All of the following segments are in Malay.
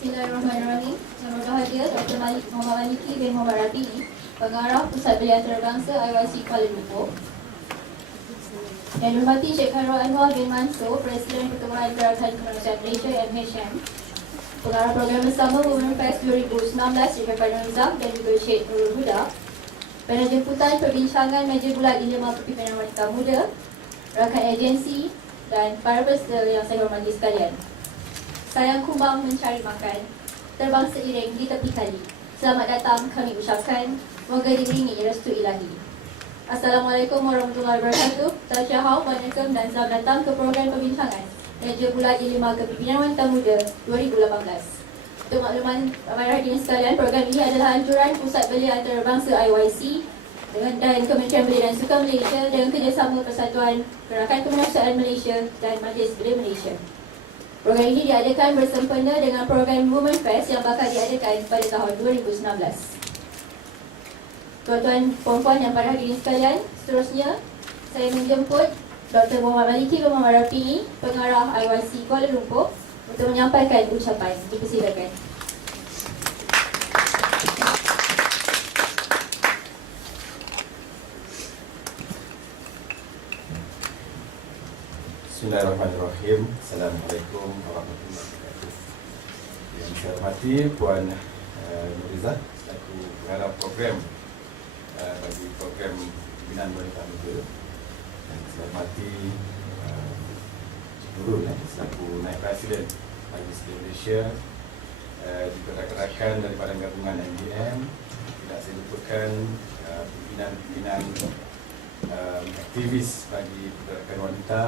Bismillahirrahmanirrahim. Yang berbahagia Dr. Muhammad Maliki bin Muhammad Rafi'i, Pengarah Pusat Belia Antarabangsa IYRES Kuala Lumpur. Yang dihormati Sheikh Khairul Anwar bin Mansur, Presiden Pertubuhan Gerakan Kemanusiaan Malaysia MHM, Pengarah Program Bersama Women Fest 2019 Sheikh Razak dan juga Sheikh Nurul Huda. Panel jemputan perbincangan meja bulat Dilema Kepimpinan Wanita Muda, rakan agensi dan para peserta yang saya hormati sekalian. Sayang kumbang mencari makan, terbang seiring di tepi kali. Selamat datang kami ucapkan, moga diiringi restu ilahi. Assalamualaikum warahmatullahi wabarakatuh. Shahhanim, Waalaikumsalam dan selamat datang ke program perbincangan meja bulat Dilema Kepimpinan Wanita Muda 2018. Untuk makluman para hadirin sekalian, program ini adalah anjuran Pusat Belia Antarabangsa IYC dan Kementerian Belia dan Sukan Malaysia dengan kerjasama Persatuan Gerakan Kemanusiaan Malaysia dan Majlis Belia Malaysia. Program ini diadakan bersempena dengan program Women Fest yang bakal diadakan pada tahun 2019. Tuan-tuan, puan-puan dan para hadirin sekalian, seterusnya saya menjemput Dr. Muhammad Maliki bin Muhammad Rafi'i, Pengarah IYC Kuala Lumpur, untuk menyampaikan ucapan. Dipersilakan. Bismillahirrahmanirrahim. Assalamualaikum warahmatullahi wabarakatuh. Yang saya hormati Puan Norizan selaku pengarah program bagi program Kepimpinan Wanita Muda, dan saya hormati Nurul selaku Naib Presiden Majlis Malaysia, juga rakan-rakan daripada gabungan MDM. Tidak saya luputkan pimpinan-pimpinan aktivis bagi pergerakan wanita,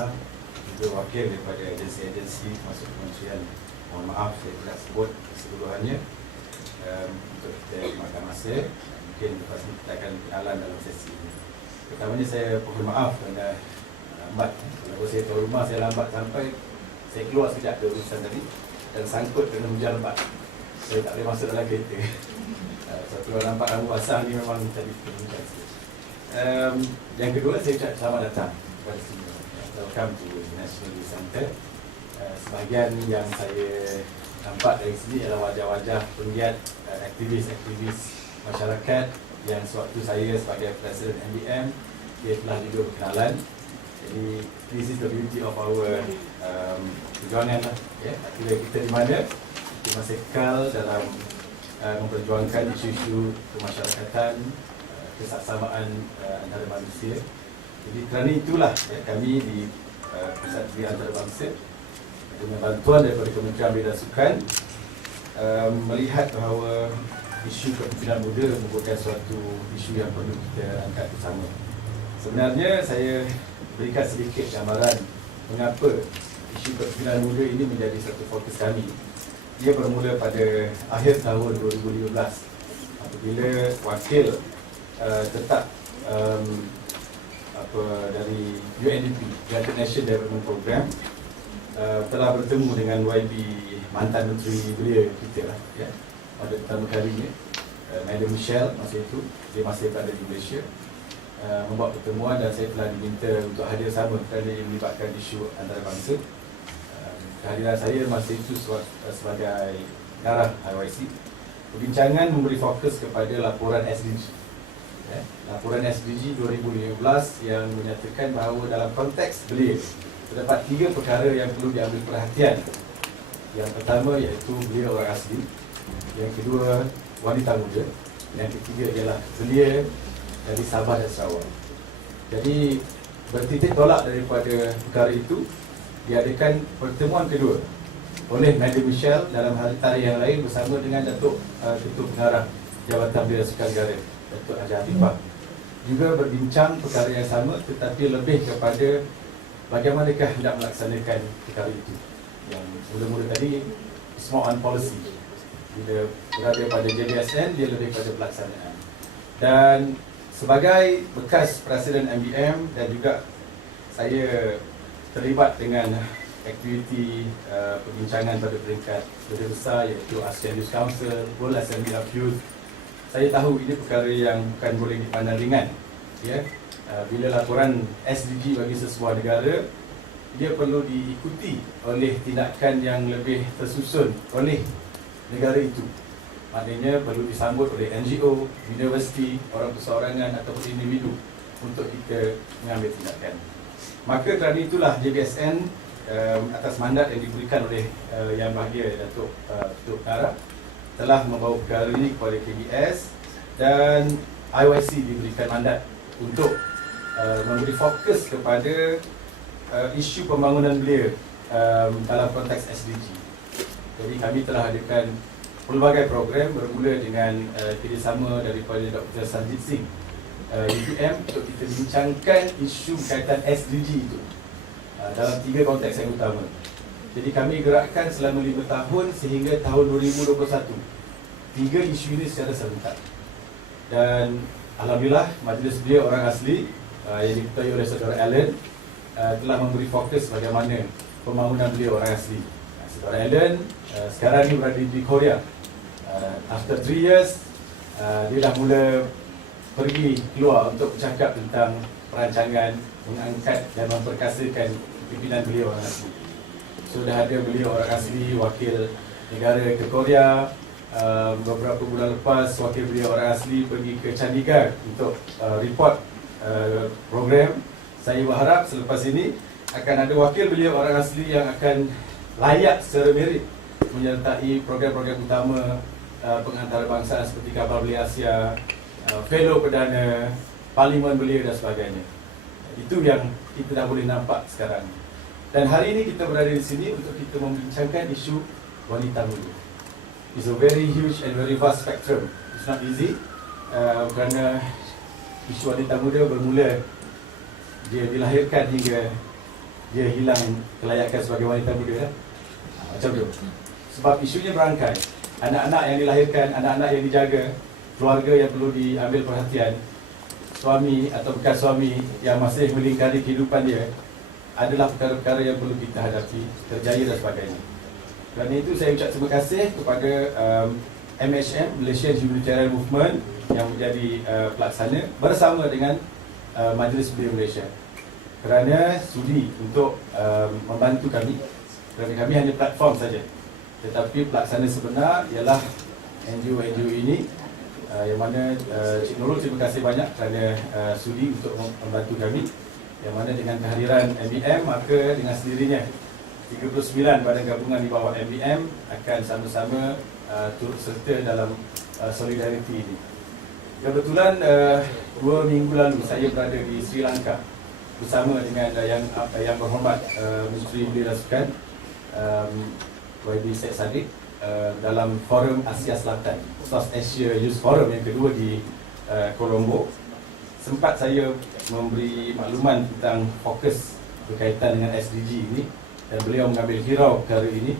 juga wakil daripada agensi-agensi termasuk kementerian. Mohon maaf saya tidak sebut keseluruhannya untuk kita makan masa. Mungkin lepas ini kita akan kenalan dalam sesi ini. Pertamanya saya mohon maaf kerana lambat. Kalau saya tahu rumah saya lambat sampai saya keluar sekejap dari urusan tadi dan sangkut dengan hujan lebat. Saya tak boleh masuk dalam kereta. So kalau nampak rambut basah ni memang tadi hujan sikit. Yang kedua, saya ucap selamat datang kepada semua. Welcome to National Center. Sebahagian yang saya nampak dari sini adalah wajah-wajah penggiat aktivis-aktivis masyarakat yang sewaktu saya sebagai Presiden MDM dia telah juga berkenalan. Jadi this is the beauty of our perjuangan lah, ya. Bila kita di mana kita masih kekal dalam memperjuangkan isu-isu kemasyarakatan, kesaksamaan antara manusia. Jadi kerana itulah ya, kami di Pusat Belia Antarabangsa dengan bantuan daripada Kementerian Belia dan Sukan melihat bahawa isu kepimpinan muda merupakan suatu isu yang perlu kita angkat bersama. Sebenarnya saya berikan sedikit gambaran mengapa isu kepimpinan muda ini menjadi satu fokus kami. Dia bermula pada akhir tahun 2015 apabila wakil tetap dari UNDP, United Nations Development Program, telah bertemu dengan YB mantan Menteri Belia kita lah, ya, pada pertama kalinya. Madam Michelle masa itu, dia masih berada di Malaysia, membuat pertemuan dan saya telah diminta untuk hadir sama kerana ia melibatkan isu antarabangsa. Kehadiran saya masa itu sebagai pengarah IYC. Perbincangan memberi fokus kepada laporan SDG. Laporan SDG 2015 yang menyatakan bahawa dalam konteks belia terdapat 3 perkara yang perlu diambil perhatian. Yang pertama iaitu belia orang asli, yang kedua wanita muda, yang ketiga ialah belia dari Sabah dan Sarawak. Jadi bertitik tolak daripada perkara itu diadakan pertemuan kedua oleh Madam Michelle dalam hari tarikh yang lain bersama dengan Datuk Ketua Pengarah Jabatan Belia Sukan Negara Datuk Haji juga berbincang perkara yang sama, tetapi lebih kepada bagaimanakah hendak melaksanakan perkara itu. Yang mula-mula tadi more on policy. Bila berada pada JBSN, dia lebih pada pelaksanaan. Dan sebagai bekas Presiden MDM dan juga saya terlibat dengan aktiviti perbincangan pada peringkat lebih besar iaitu ASEAN Youth Council, World Assembly of Youth. Saya tahu ini perkara yang bukan boleh dipandang ringan, ya. Bila laporan SDG bagi sesebuah negara, dia perlu diikuti oleh tindakan yang lebih tersusun oleh negara itu. Maknanya perlu disambut oleh NGO, universiti, orang perseorangan ataupun individu untuk kita mengambil tindakan. Maka kerana itulah JBSN atas mandat yang diberikan oleh Yang Bahagia Datuk Pengarah telah membawa perkara ini kepada KBS, dan IYC diberikan mandat untuk memberi fokus kepada isu pembangunan belia dalam konteks SDG. Jadi kami telah adakan pelbagai program bermula dengan kerjasama daripada Dr. Sanjit Singh UPM untuk kita bincangkan isu berkaitan SDG itu dalam 3 konteks yang utama. Jadi kami gerakkan selama 5 tahun sehingga tahun 2021 3 isu ini secara serentak. Dan alhamdulillah majlis belia orang asli yang diketuai oleh Saudara Alan telah memberi fokus bagaimana pembangunan belia orang asli. Saudara Alan sekarang ni berada di Korea. After 3 years, dia dah mula pergi keluar untuk bercakap tentang perancangan mengangkat dan memperkasakan pimpinan belia orang asli. So dah ada belia orang asli wakil negara ke Korea. Beberapa bulan lepas wakil belia orang asli pergi ke Chandigarh untuk report program. Saya berharap selepas ini akan ada wakil belia orang asli yang akan layak secara merit menyertai program-program utama pengantarabangsa seperti kapal belia Asia, fellow perdana, parlimen belia dan sebagainya. Itu yang kita dah boleh nampak sekarang. Dan hari ini kita berada di sini untuk kita membincangkan isu wanita muda. It's a very huge and very vast spectrum. It's not easy kerana isu wanita muda bermula dia dilahirkan hingga dia hilang kelayakan sebagai wanita muda. Macam tu. Sebab isunya berangkai. Anak-anak yang dilahirkan, anak-anak yang dijaga, keluarga yang perlu diambil perhatian, suami atau bekas suami yang masih melingkari kehidupan dia, adalah perkara-perkara yang perlu kita hadapi, terjaya dan sebagainya. Kerana itu saya ucap terima kasih kepada MHM, Malaysian Humanitarian Movement, yang menjadi pelaksana bersama dengan Majlis Belia Malaysia, kerana sudi untuk membantu kami. Kerana kami hanya platform saja, tetapi pelaksana sebenar ialah NGO ini, yang mana Cik Nurul terima kasih banyak kerana sudi untuk membantu kami. Yang mana dengan kehadiran MBM, maka dengan sendirinya 39 badan gabungan di bawah MBM akan sama-sama turut serta dalam solidariti ini. Kebetulan 2 minggu lalu saya berada di Sri Lanka bersama dengan yang berhormat Menteri Belia dan Sukan YB Syed Saddiq dalam Forum Asia Selatan, South Asia Youth Forum yang kedua di Colombo. Sempat saya memberi makluman tentang fokus berkaitan dengan SDG ini, dan beliau mengambil hirau perkara ini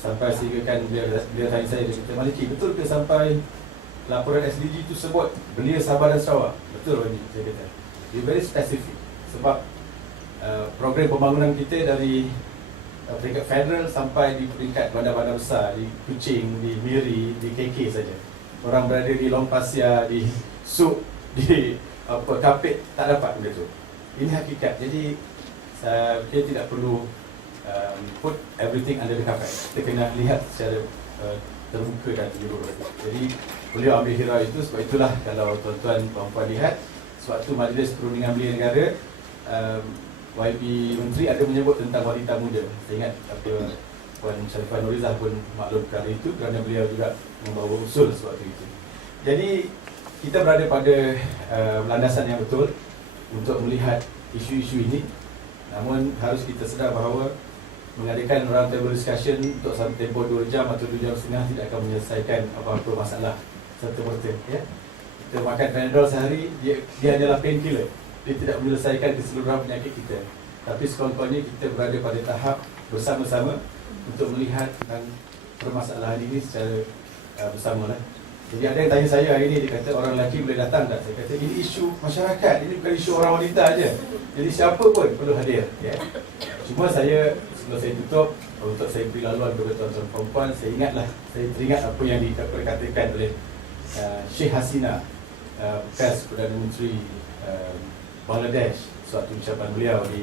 sampai sehingga kan beliau tanya saya, dia kata, Maliki, betul ke sampai laporan SDG itu sebut Belia, Sabah dan Sarawak? Betul ini, saya kata. Dia very specific sebab program pembangunan kita dari peringkat federal sampai di peringkat bandar-bandar besar, di Kuching, di Miri, di KK saja. Orang berada di Long Pasir, di Suk, di Kapit, tak dapat benda tu. Ini hakikat. Jadi kita tidak perlu put everything under the carpet. Kita kena lihat secara terbuka dan menyeluruh. Jadi beliau ambil hirau itu. Sebab itulah kalau tuan-tuan puan-puan lihat, sebab tu Majlis Perundingan Belia Negara, YB Menteri ada menyebut tentang wanita muda. Saya ingat Puan Sharifah Norizan pun maklum perkara itu kerana beliau juga membawa usul sebab itu. Jadi kita berada pada landasan yang betul untuk melihat isu-isu ini. Namun harus kita sedar bahawa mengadakan RoundTable discussion untuk satu tempoh 2 jam atau 2 jam setengah tidak akan menyelesaikan apa-apa masalah serta-merta. Ya? Kita makan Panadol sehari, dia hanyalah painkiller. Dia tidak menyelesaikan keseluruhan penyakit kita. Tapi sekurang-kurangnya kita berada pada tahap bersama-sama untuk melihat tentang permasalahan ini secara bersamalah. Jadi ada yang tanya saya hari ini, dia kata orang lelaki boleh datang tak? Saya kata ini isu masyarakat, ini bukan isu orang wanita aja. Jadi siapa pun perlu hadir. Ya? Cuma saya, sebelum saya tutup, untuk saya beri laluan kepada tuan-tuan perempuan, saya teringat apa yang diperkatakan oleh Sheikh Hasina, bekas Perdana Menteri Bangladesh, suatu ucapan beliau di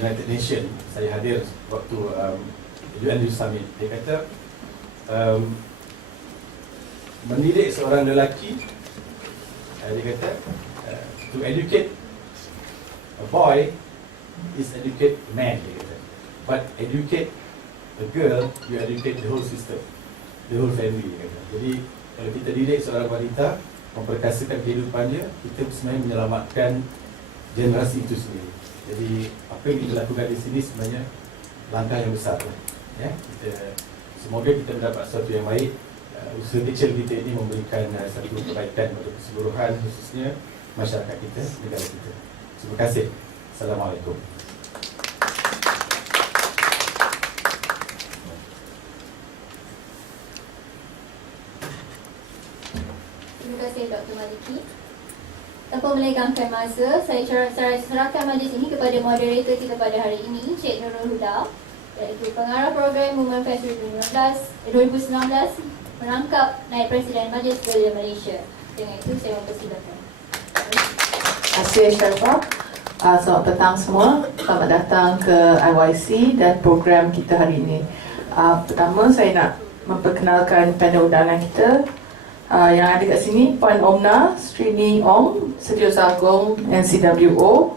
United Nations. Saya hadir waktu UN Youth Summit. Dia kata mendidik seorang lelaki, dia kata to educate a boy is educate a man, dia kata. But educate a girl, you educate the whole system, the whole family, dia kata. Jadi kalau kita didik seorang wanita, memperkasakan kehidupannya, kita sebenarnya menyelamatkan generasi itu sendiri. Jadi apa yang kita lakukan di sini sebenarnya langkah yang besar, ya. Semoga kita mendapat sesuatu yang baik. Usaha kecil kita ini memberikan satu kebaikan untuk keseluruhan, khususnya masyarakat kita, negara kita. Terima kasih. Assalamualaikum. Terima kasih Dr. Maliki. Tanpa melengahkan masa, saya serahkan majlis ini kepada moderator kita pada hari ini, Cik Nurul Huda, iaitu pengarah program Women Fest 2019 merangkap naib Presiden Majlis Belia Malaysia. Dengan itu saya mempersilakan. Terima kasih Syarifah. Selamat petang semua. Selamat datang ke IYC dan program kita hari ini. Pertama saya nak memperkenalkan panel undangan kita. Yang ada kat sini, Puan Omna, Sreeni Ong, Setiausaha Agung, NCWO.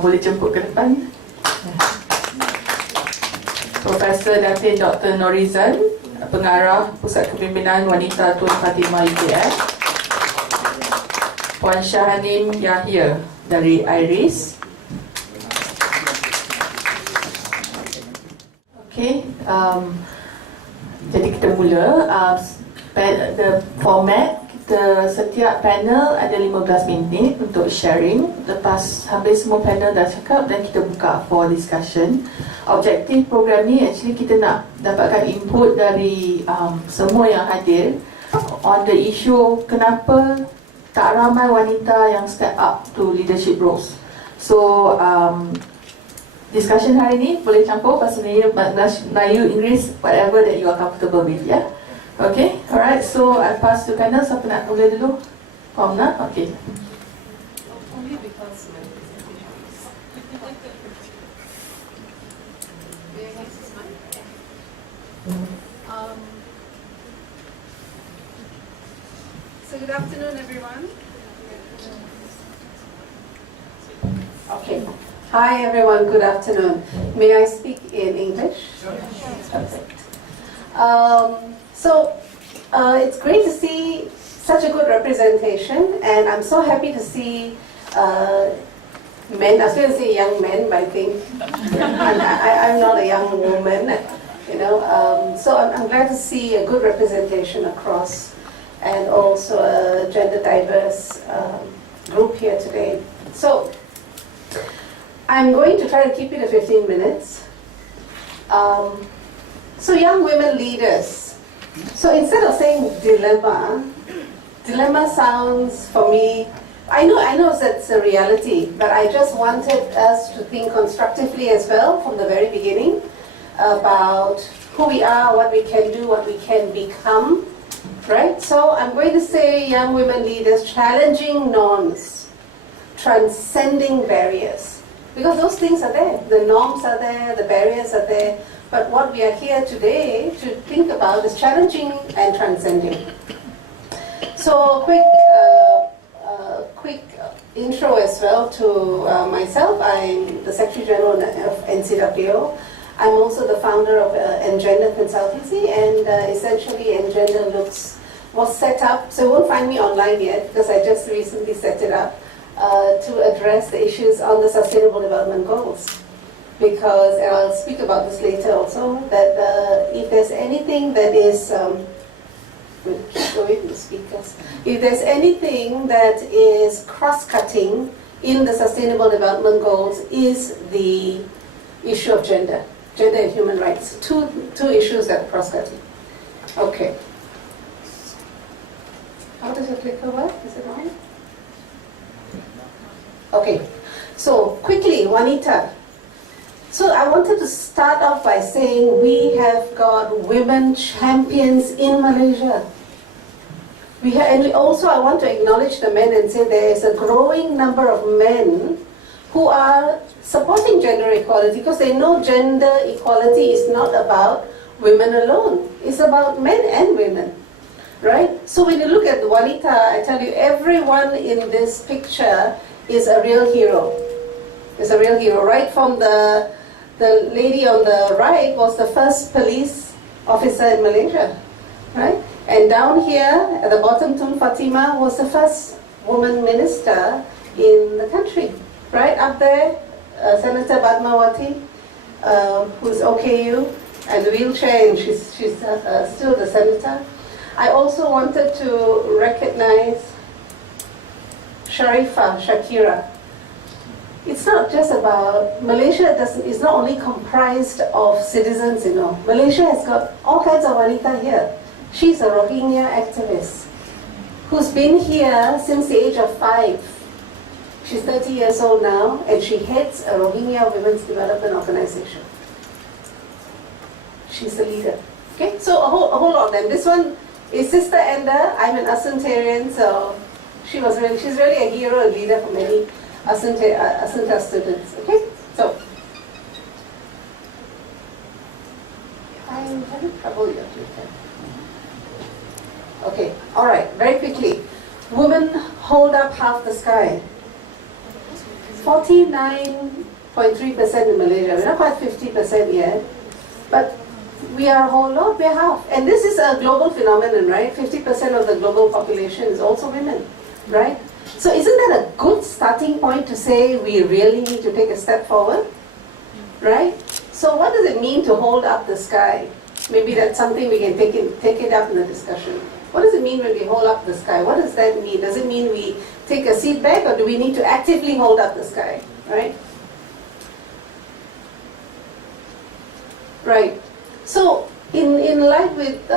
Boleh jemput ke depan. Proffesor Datin Dr. Norizan, Pengarah Pusat Kepimpinan Wanita Fatimah UTS. Puan Shahhanim Yahya dari IYRES. Okey, jadi kita mula. The format, kita setiap panel ada 15 minit untuk sharing. Lepas habis semua panel dah cakap dan kita buka for discussion. Objektif program ni actually kita nak dapatkan input dari semua yang hadir on the issue kenapa tak ramai wanita yang step up to leadership roles. So discussion hari ni boleh campur bahasa Melayu, Inggeris, whatever that you are comfortable with, ya. Okay, alright, so I pass to panel. Siapa nak mula dulu? Omna? Okay. Only because my presentation is... May I use this mic? So good afternoon, everyone. Okay. Hi, everyone. Good afternoon. May I speak in English? Sure. Perfect. It's great to see such a good representation, and I'm so happy to see men. I was going to say young men, but I think I'm not a young woman, you know. So I'm glad to see a good representation across, and also a gender diverse group here today. So I'm going to try to keep it to 15 minutes. So young women leaders. So instead of saying dilemma sounds for me, I know that's a reality, but I just wanted us to think constructively as well from the very beginning about who we are, what we can do, what we can become, right? So I'm going to say young women leaders challenging norms, transcending barriers, because those things are there, the norms are there, the barriers are there. But what we are here today to think about is challenging and transcending. So quick intro as well to myself. I'm the Secretary General of NCWO. I'm also the founder of Engender Consultancy, and essentially Engender was set up, so you won't find me online yet because I just recently set it up to address the issues on the Sustainable Development Goals. Because, and I'll speak about this later also, that if there's anything that is, we'll keep going to speakers. If there's anything that is cross-cutting in the Sustainable Development Goals is the issue of gender and human rights. Two issues that are cross-cutting. Okay. How does your clicker work? Is it on? Okay. So, quickly, Wanita. So I wanted to start off by saying we have got women champions in Malaysia. And also I want to acknowledge the men and say there is a growing number of men who are supporting gender equality because they know gender equality is not about women alone. It's about men and women, right? So when you look at Wanita, I tell you, everyone in this picture is a real hero. Is a real hero. Right from the lady on the right was the first police officer in Malaysia, right? And down here at the bottom, Tun Fatimah was the first woman minister in the country. Right up there, Senator Padmawati, who's OKU, and the wheelchair, and she's still the senator. I also wanted to recognize Shakira. It's not just about, Malaysia is not only comprised of citizens, you know. Malaysia has got all kinds of Wanita here. She's a Rohingya activist who's been here since the age of 5. She's 30 years old now, and she heads a Rohingya Women's Development Organization. She's the leader. Okay, so a whole lot of them. This one is Sister Enda. I'm an Asantarian, so she's really a hero and leader for many Asanta students. Okay, so I'm having trouble here. Okay, all right, very quickly. Women hold up half the sky. 49.3% in Malaysia. We're not quite 50% yet, but we are a whole lot, we're half. And this is a global phenomenon, right? 50% of the global population is also women, right? So isn't that a good starting point to say we really need to take a step forward, right? So what does it mean to hold up the sky? Maybe that's something we can take it up in the discussion. What does it mean when we hold up the sky? What does that mean? Does it mean we take a seat back, or do we need to actively hold up the sky, right? Right. So in line with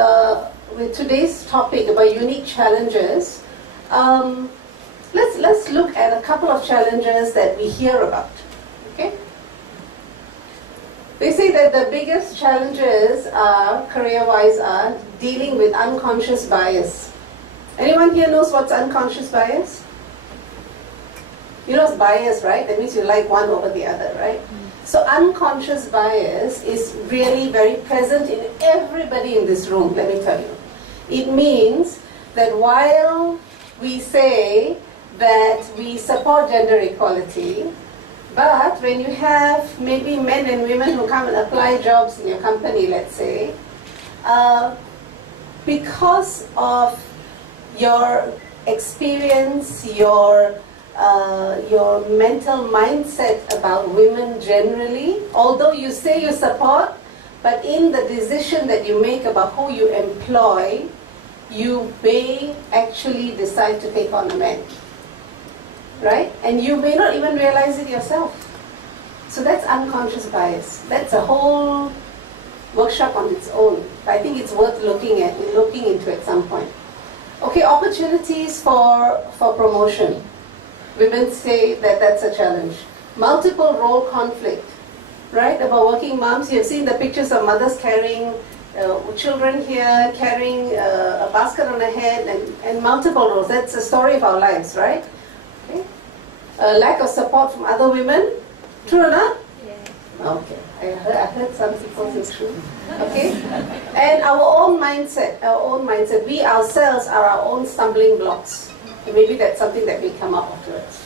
today's topic about unique challenges, let's look at a couple of challenges that we hear about. Okay. They say that the biggest challenges career-wise are dealing with unconscious bias. Anyone here knows what's unconscious bias? You know it's bias, right? That means you like one over the other, right? So unconscious bias is really very present in everybody in this room, let me tell you. It means that while we say that we support gender equality, but when you have maybe men and women who come and apply jobs in your company, let's say, because of your experience, your mental mindset about women generally, although you say you support, but in the decision that you make about who you employ, you may actually decide to take on a man. Right? And you may not even realize it yourself. So that's unconscious bias. That's a whole workshop on its own. I think it's worth looking into at some point. Okay, opportunities for promotion. Women say that that's a challenge. Multiple role conflict, right? About working moms, you've seen the pictures of mothers carrying children here, carrying a basket on their head, and multiple roles. That's the story of our lives, right? Okay. Lack of support from other women. True or not? Yeah. Okay. I heard some people say true. Okay. And our own mindset. We ourselves are our own stumbling blocks. And maybe that's something that we come up afterwards.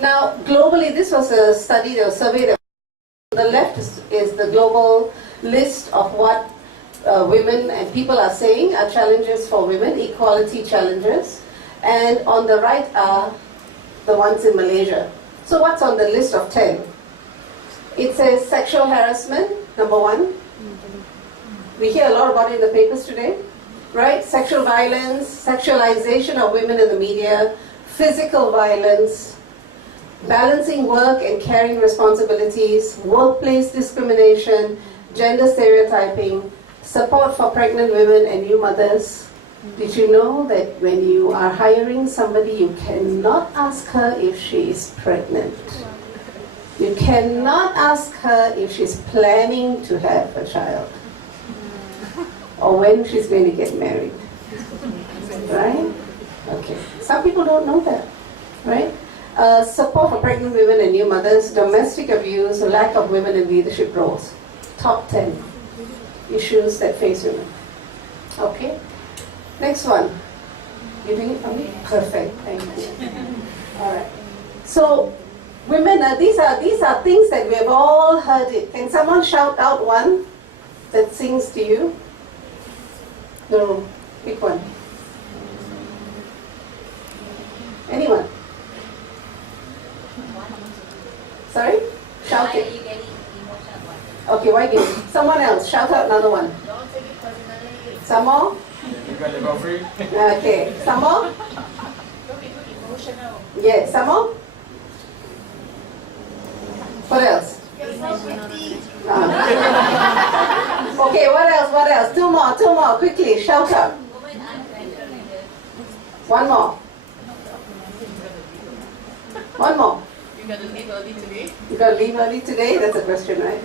Now, globally, this was a study, a survey that on the left is the global list of what women and people are saying are challenges for women, equality challenges. And on the right are the ones in Malaysia. So what's on the list of 10? It says sexual harassment, number 1. We hear a lot about it in the papers today, right? Sexual violence, sexualization of women in the media, physical violence, balancing work and caring responsibilities, workplace discrimination, gender stereotyping, support for pregnant women and new mothers. Did you know that when you are hiring somebody, you cannot ask her if she is pregnant? You cannot ask her if she's planning to have a child or when she's going to get married. Right? Okay. Some people don't know that, right? Support for pregnant women and new mothers, domestic abuse, lack of women in leadership roles. Top 10 issues that face women. Okay, next one. You doing it for me? Perfect, thank you. All right. So, women, these are things that we have all heard it. Can someone shout out one that sings to you? No, pick one. Anyone? Sorry? Shout it. Okay, why get it? Someone else, shout out another one. Don't take it personally. Some more? You got live free? Okay, some more? Don't be too emotional. Yeah, some more? What else? You're so pretty. Okay, what else? What else? Two more, quickly, shout out. One more. One more. You gotta leave early today. You gotta leave early today? That's a question, right?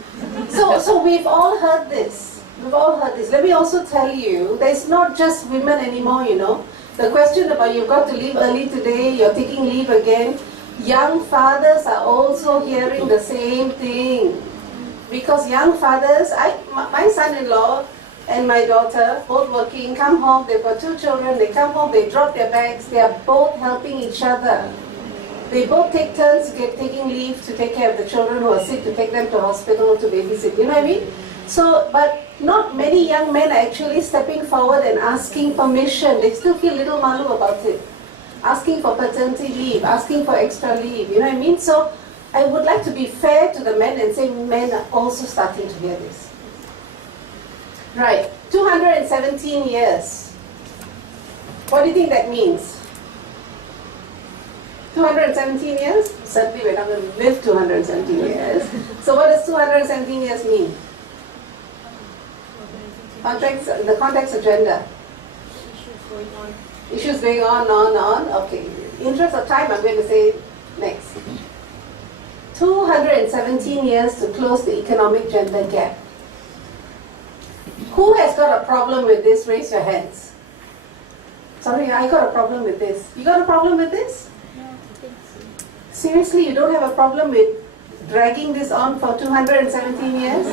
So we've all heard this. We've all heard this. Let me also tell you, there's not just women anymore, you know. The question about you've got to leave early today, you're taking leave again. Young fathers are also hearing the same thing. Because young fathers, my son-in-law and my daughter, both working, come home, they've got 2 children, they come home, they drop their bags, they are both helping each other. They both take turns taking leave to take care of the children who are sick, to take them to hospital, to babysit, you know what I mean? So, but not many young men are actually stepping forward and asking permission. They still feel little malu about it. Asking for paternity leave, asking for extra leave, you know what I mean? So, I would like to be fair to the men and say men are also starting to hear this. Right, 217 years. What do you think that means? 217 years? Certainly we're not going to live 217 years. So what does 217 years mean? In the context of gender. Issues going on. Okay. In interest of time, I'm going to say next. 217 years to close the economic gender gap. Who has got a problem with this? Raise your hands. Sorry, I got a problem with this. You got a problem with this? No, I think so. Seriously, you don't have a problem with dragging this on for 217 years?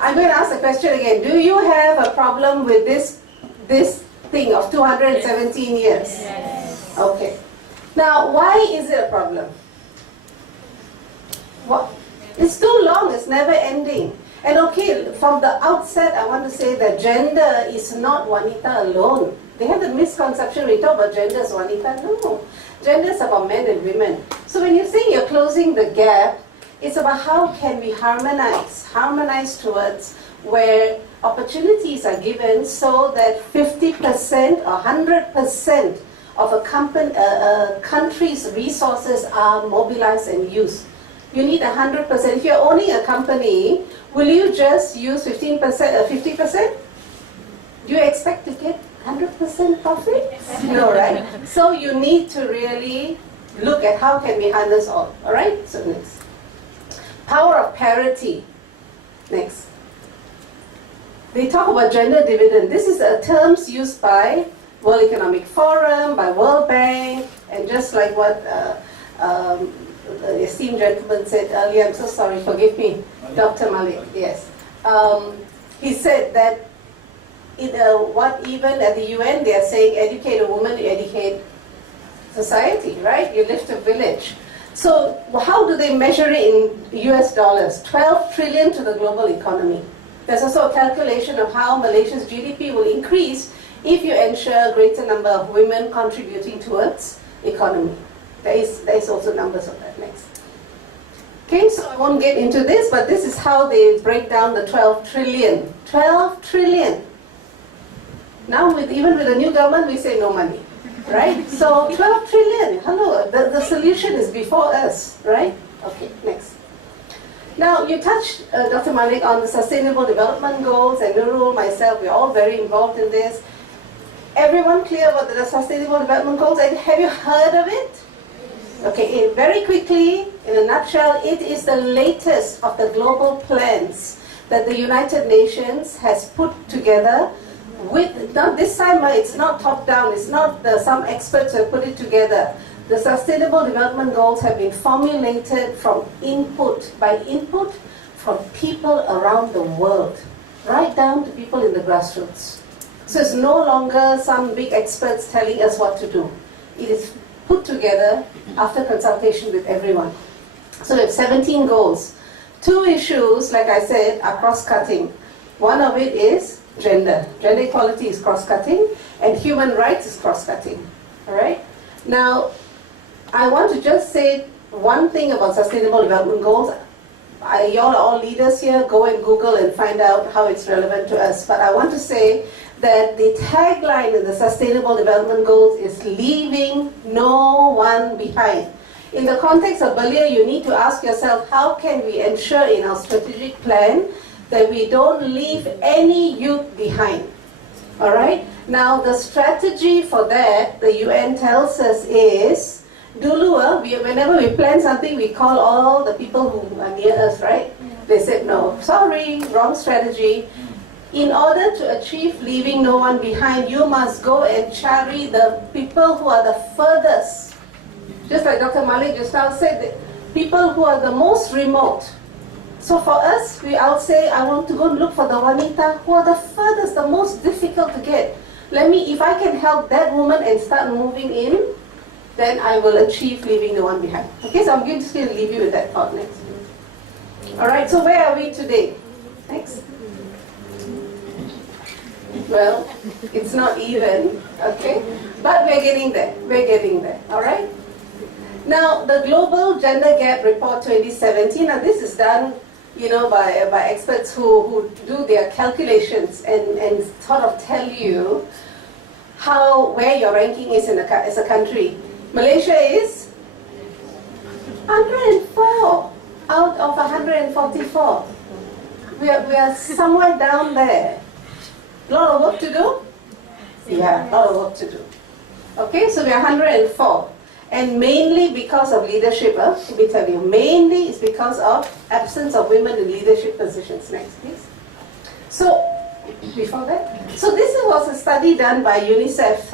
I'm going to ask the question again. Do you have a problem with this thing of 217 years? Yes. Okay. Now, why is it a problem? What? It's too long, it's never ending. And okay, from the outset, I want to say that gender is not wanita alone. They have the misconception when we talk about gender as wanita. No. Gender is about men and women. So when you're saying you're closing the gap, it's about how can we harmonize towards where opportunities are given so that 50% or 100% of a country's resources are mobilized and used. You need 100%. If you're owning a company, will you just use 15% or 50%? Do you expect to get 100% profit? No, right? So you need to really look at how can we harness all. All right? So next. Power of parity. Next. They talk about gender dividend. This is a terms used by World Economic Forum, by World Bank, and just like what the esteemed gentleman said earlier, I'm so sorry, forgive me, Dr. Malik, yes. He said that even at the UN, they are saying educate a woman, you educate society, right? You lift a village. So how do they measure it in US dollars? 12 trillion to the global economy. There's also a calculation of how Malaysia's GDP will increase if you ensure a greater number of women contributing towards economy. There is also numbers of that. Next. Okay, so I won't get into this, but this is how they break down the 12 trillion. 12 trillion. Now, even with the new government, we say no money, right? So 12 trillion, hello, the solution is before us, right? Okay, next. Now, you touched, Dr. Malik, on the Sustainable Development Goals, and Nurul, myself, we're all very involved in this. Everyone clear about the Sustainable Development Goals? And have you heard of it? Okay, very quickly, in a nutshell, it is the latest of the global plans that the United Nations has put together with, not this time, it's not top down, it's not some experts who have put it together. the Sustainable Development Goals have been formulated from input from people around the world, right down to people in the grassroots. So it's no longer some big experts telling us what to do. It is put together after consultation with everyone. So we have 17 goals. 2 issues, like I said, are cross-cutting. One of it is gender. Gender equality is cross-cutting, and human rights is cross-cutting. All right? Now, I want to just say one thing about Sustainable Development Goals. Y'all are all leaders here. Go and Google and find out how it's relevant to us. But I want to say that the tagline in the Sustainable Development Goals is leaving no one behind. In the context of Belia, you need to ask yourself, how can we ensure in our strategic plan that we don't leave any youth behind? All right? Now, the strategy for that, the UN tells us is, dulu, whenever we plan something, we call all the people who are near us, right? They said, no, sorry, wrong strategy. In order to achieve leaving no one behind, you must go and cari the people who are the furthest. Just like Dr. Malik just now said, the people who are the most remote. So for us, I'll say, I want to go and look for the wanita who are the furthest, the most difficult to get. If I can help that woman and start moving in, then I will achieve leaving no one behind. Okay, so I'm going to still leave you with that thought next. Alright, so where are we today? Next. Well, it's not even, okay? But we're getting there, alright? Now, the Global Gender Gap Report 2017, now this is done, by experts who do their calculations and sort of tell you where your ranking is as a country. Malaysia is 104 out of 144. We are somewhere down there. A lot of work to do? Yeah, a lot of work to do. Okay, so we are 104. And mainly because of leadership, let me tell you, mainly it's because of absence of women in leadership positions. Next, please. So, before that, so this was a study done by UNICEF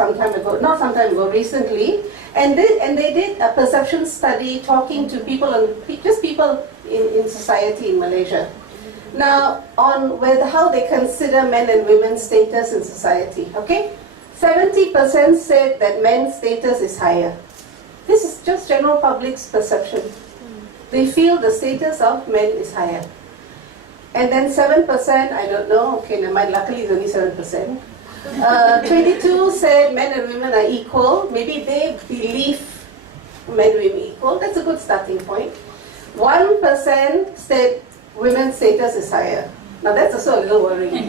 recently, and they did a perception study talking to people in society in Malaysia. Now, on how they consider men and women's status in society. Okay, 70% said that men's status is higher. This is just general public's perception. They feel the status of men is higher. And then 7%, I don't know, okay, never mind, luckily it's only 7%. 22 said men and women are equal. Maybe they believe men and women equal. That's a good starting point. 1% said women's status is higher. Now that's also a little worrying.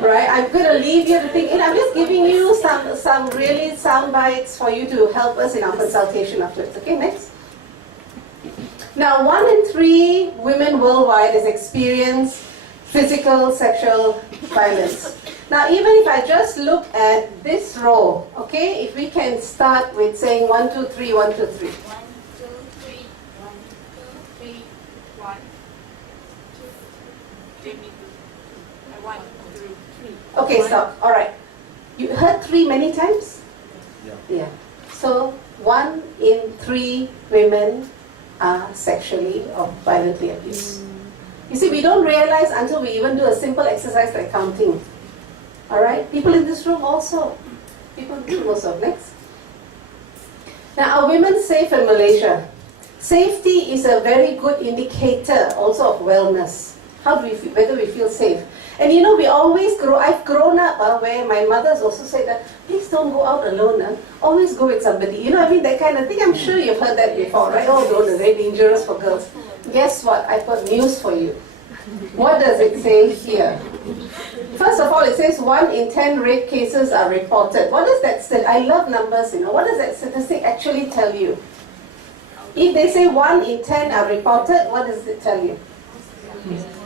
Right? I'm going to leave you to think, I'm just giving you some really sound bites for you to help us in our consultation afterwards. Okay, next. Now, 1 in 3 women worldwide has experienced physical, sexual violence. Now, even if I just look at this row, okay, if we can start with saying 1, 2, 3, 1, 2, 3. 1, 2, 3, 1, 2, 3, 1, 2, 3, 1, 2, 3. Okay, stop. All right. You heard 3 many times? Yeah. So, 1 in 3 women are sexually or violently abused. You see, we don't realize until we even do a simple exercise like counting. Alright? People in this room also. People in this room also. Next. Now, are women safe in Malaysia? Safety is a very good indicator also of wellness. How do we feel, whether we feel safe? And we always I've grown up where my mother's also said that, please don't go out alone. Always go with somebody. That kind of thing. I'm sure you've heard that before, right? Oh, don't, it's very dangerous for girls. Guess what? I've got news for you. What does it say here? First of all, it says 1 in 10 rape cases are reported. What does that say? I love numbers, What does that statistic actually tell you? If they say 1 in 10 are reported, what does it tell you?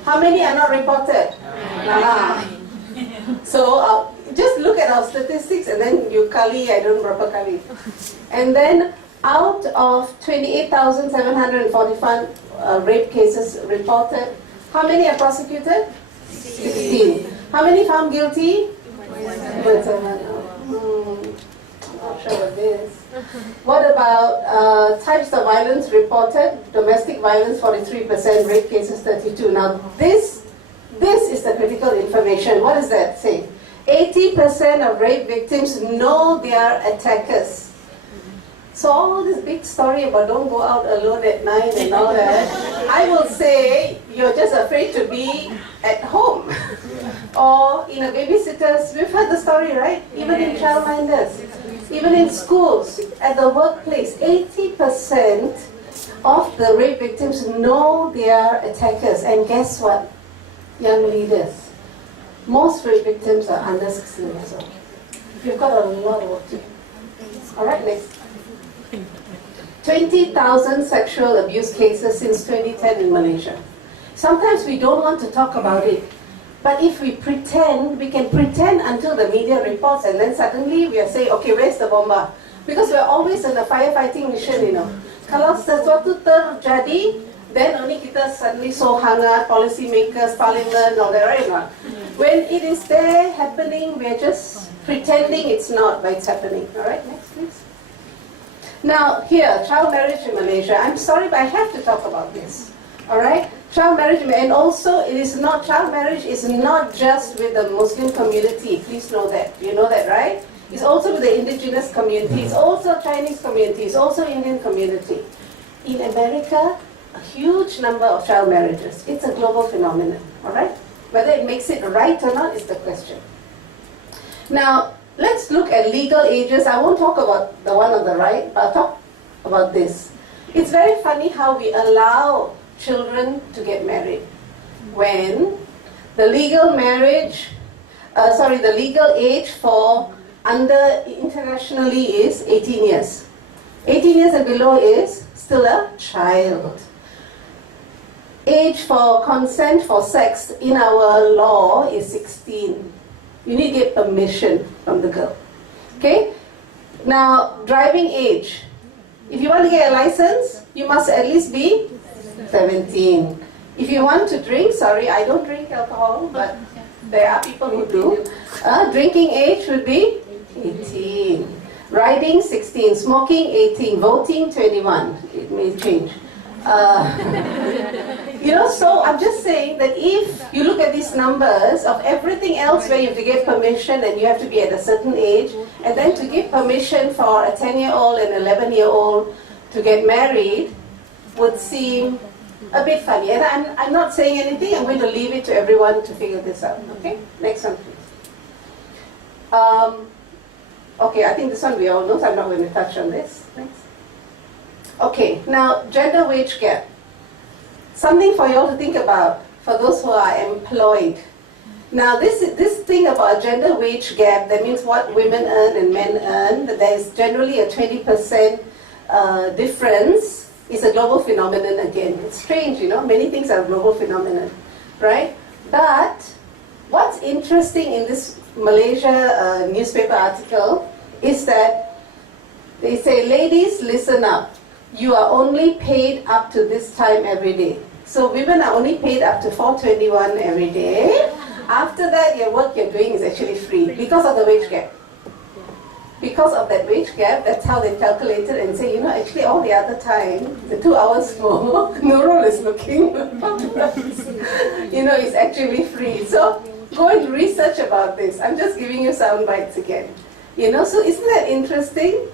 How many are not reported? So just look at our statistics and then you kali, I don't know berapa kali. And then out of 28,745 rape cases reported, how many are prosecuted? 16. How many found guilty? 27. I'm not sure what this. What about types of violence reported? Domestic violence 43%, rape cases 32%. Now this is the critical information. What does that say? 80% of rape victims know their attackers. So all this big story about don't go out alone at night and all that, I will say you're just afraid to be at home. Or in a babysitter's, we've heard the story, right? Even in childminders, even in schools, at the workplace, 80% of the rape victims know their attackers. And guess what? Young leaders, most rape victims are under 16 years old. You've got a lot of work to do. All right, next. 20,000 sexual abuse cases since 2010 in Malaysia. Sometimes we don't want to talk about it. But if we pretend, we can pretend until the media reports and then suddenly we are saying, okay, where's the bomba? Because we're always in a firefighting mission, you know. Kalau sesuatu terjadi, then only kita suddenly so hangat, policy makers, parliament, all that, right? When it is there happening, we're just pretending it's not, but it's happening. All right, next please. Now here, child marriage in Malaysia. I'm sorry, but I have to talk about this. All right, child marriage, and also it is not, child marriage is not just with the Muslim community. Please know that. You know that, right? It's also with the indigenous community. It's also Chinese community. It's also Indian community. In America, a huge number of child marriages. It's a global phenomenon. All right. Whether it makes it right or not is the question. Now, let's look at legal ages. I won't talk about the one on the right, but I'll talk about this. It's very funny how we allow children to get married when the legal the legal age for under internationally is 18 years. 18 years and below is still a child. Age for consent for sex in our law is 16. You need to get permission from the girl. Okay? Now, driving age. If you want to get a license, you must at least be 17. If you want to drink, sorry, I don't drink alcohol, but there are people who do. Drinking age would be 18. Riding 16. Smoking 18. Voting 21. It may change. You know, so I'm just saying that if you look at these numbers of everything else where you have to get permission and you have to be at a certain age, and then to give permission for a 10-year-old and 11-year-old to get married would seem a bit funny. And I'm not saying anything, I'm going to leave it to everyone to figure this out. Okay? Next one, please. Okay, I think this one we all know, so I'm not going to touch on this. Thanks. Okay, now gender wage gap. Something for you all to think about for those who are employed. Now this thing about gender wage gap, that means what women earn and men earn, that there is generally a 20% difference, is a global phenomenon again. It's strange, you know, many things are a global phenomenon, right? But what's interesting in this Malaysia newspaper article is that they say, ladies, listen up. You are only paid up to this time every day. So women are only paid up to 4:21 every day. After that, your work you're doing is actually free because of the wage gap. Because of that wage gap, that's how they calculated and say, you know, actually all the other time, the 2 hours more, Nurul is looking, you know, it's actually free. So go and research about this. I'm just giving you sound bites again. You know, so isn't that interesting?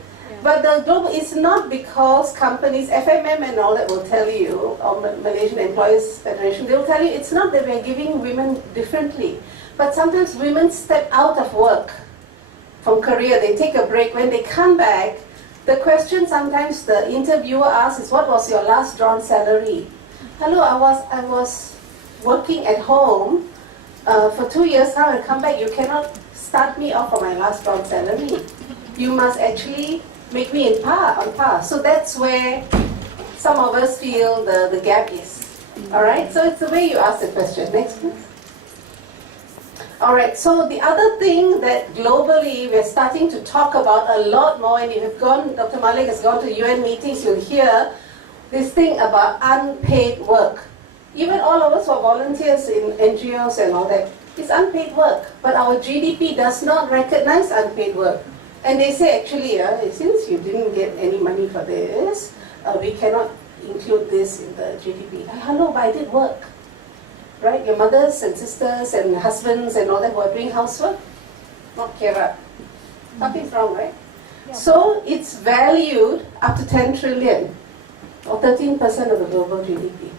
But the global is not because companies, FMM and all that will tell you, or Malaysian Employers Federation, they will tell you it's not that we're giving women differently. But sometimes women step out of work from career, they take a break. When they come back, the question sometimes the interviewer asks is, what was your last drawn salary? Hello, I was working at home for 2 years now, and come back, you cannot start me off for my last drawn salary. You must actually make me on par. So that's where some of us feel the gap is. Alright, so it's the way you ask the question. Next please. Alright, so the other thing that globally we're starting to talk about a lot more, and if you've gone, Dr. Malik has gone to UN meetings, you'll hear this thing about unpaid work. Even all of us who are volunteers in NGOs and all that, it's unpaid work. But our GDP does not recognize unpaid work. And they say, actually, since you didn't get any money for this, we cannot include this in the GDP. Hello, but I did work. Right? Your mothers and sisters and husbands and all that who are doing housework, not kera. Something's wrong, right? Yeah. So it's valued up to 10 trillion, or 13% of the global GDP.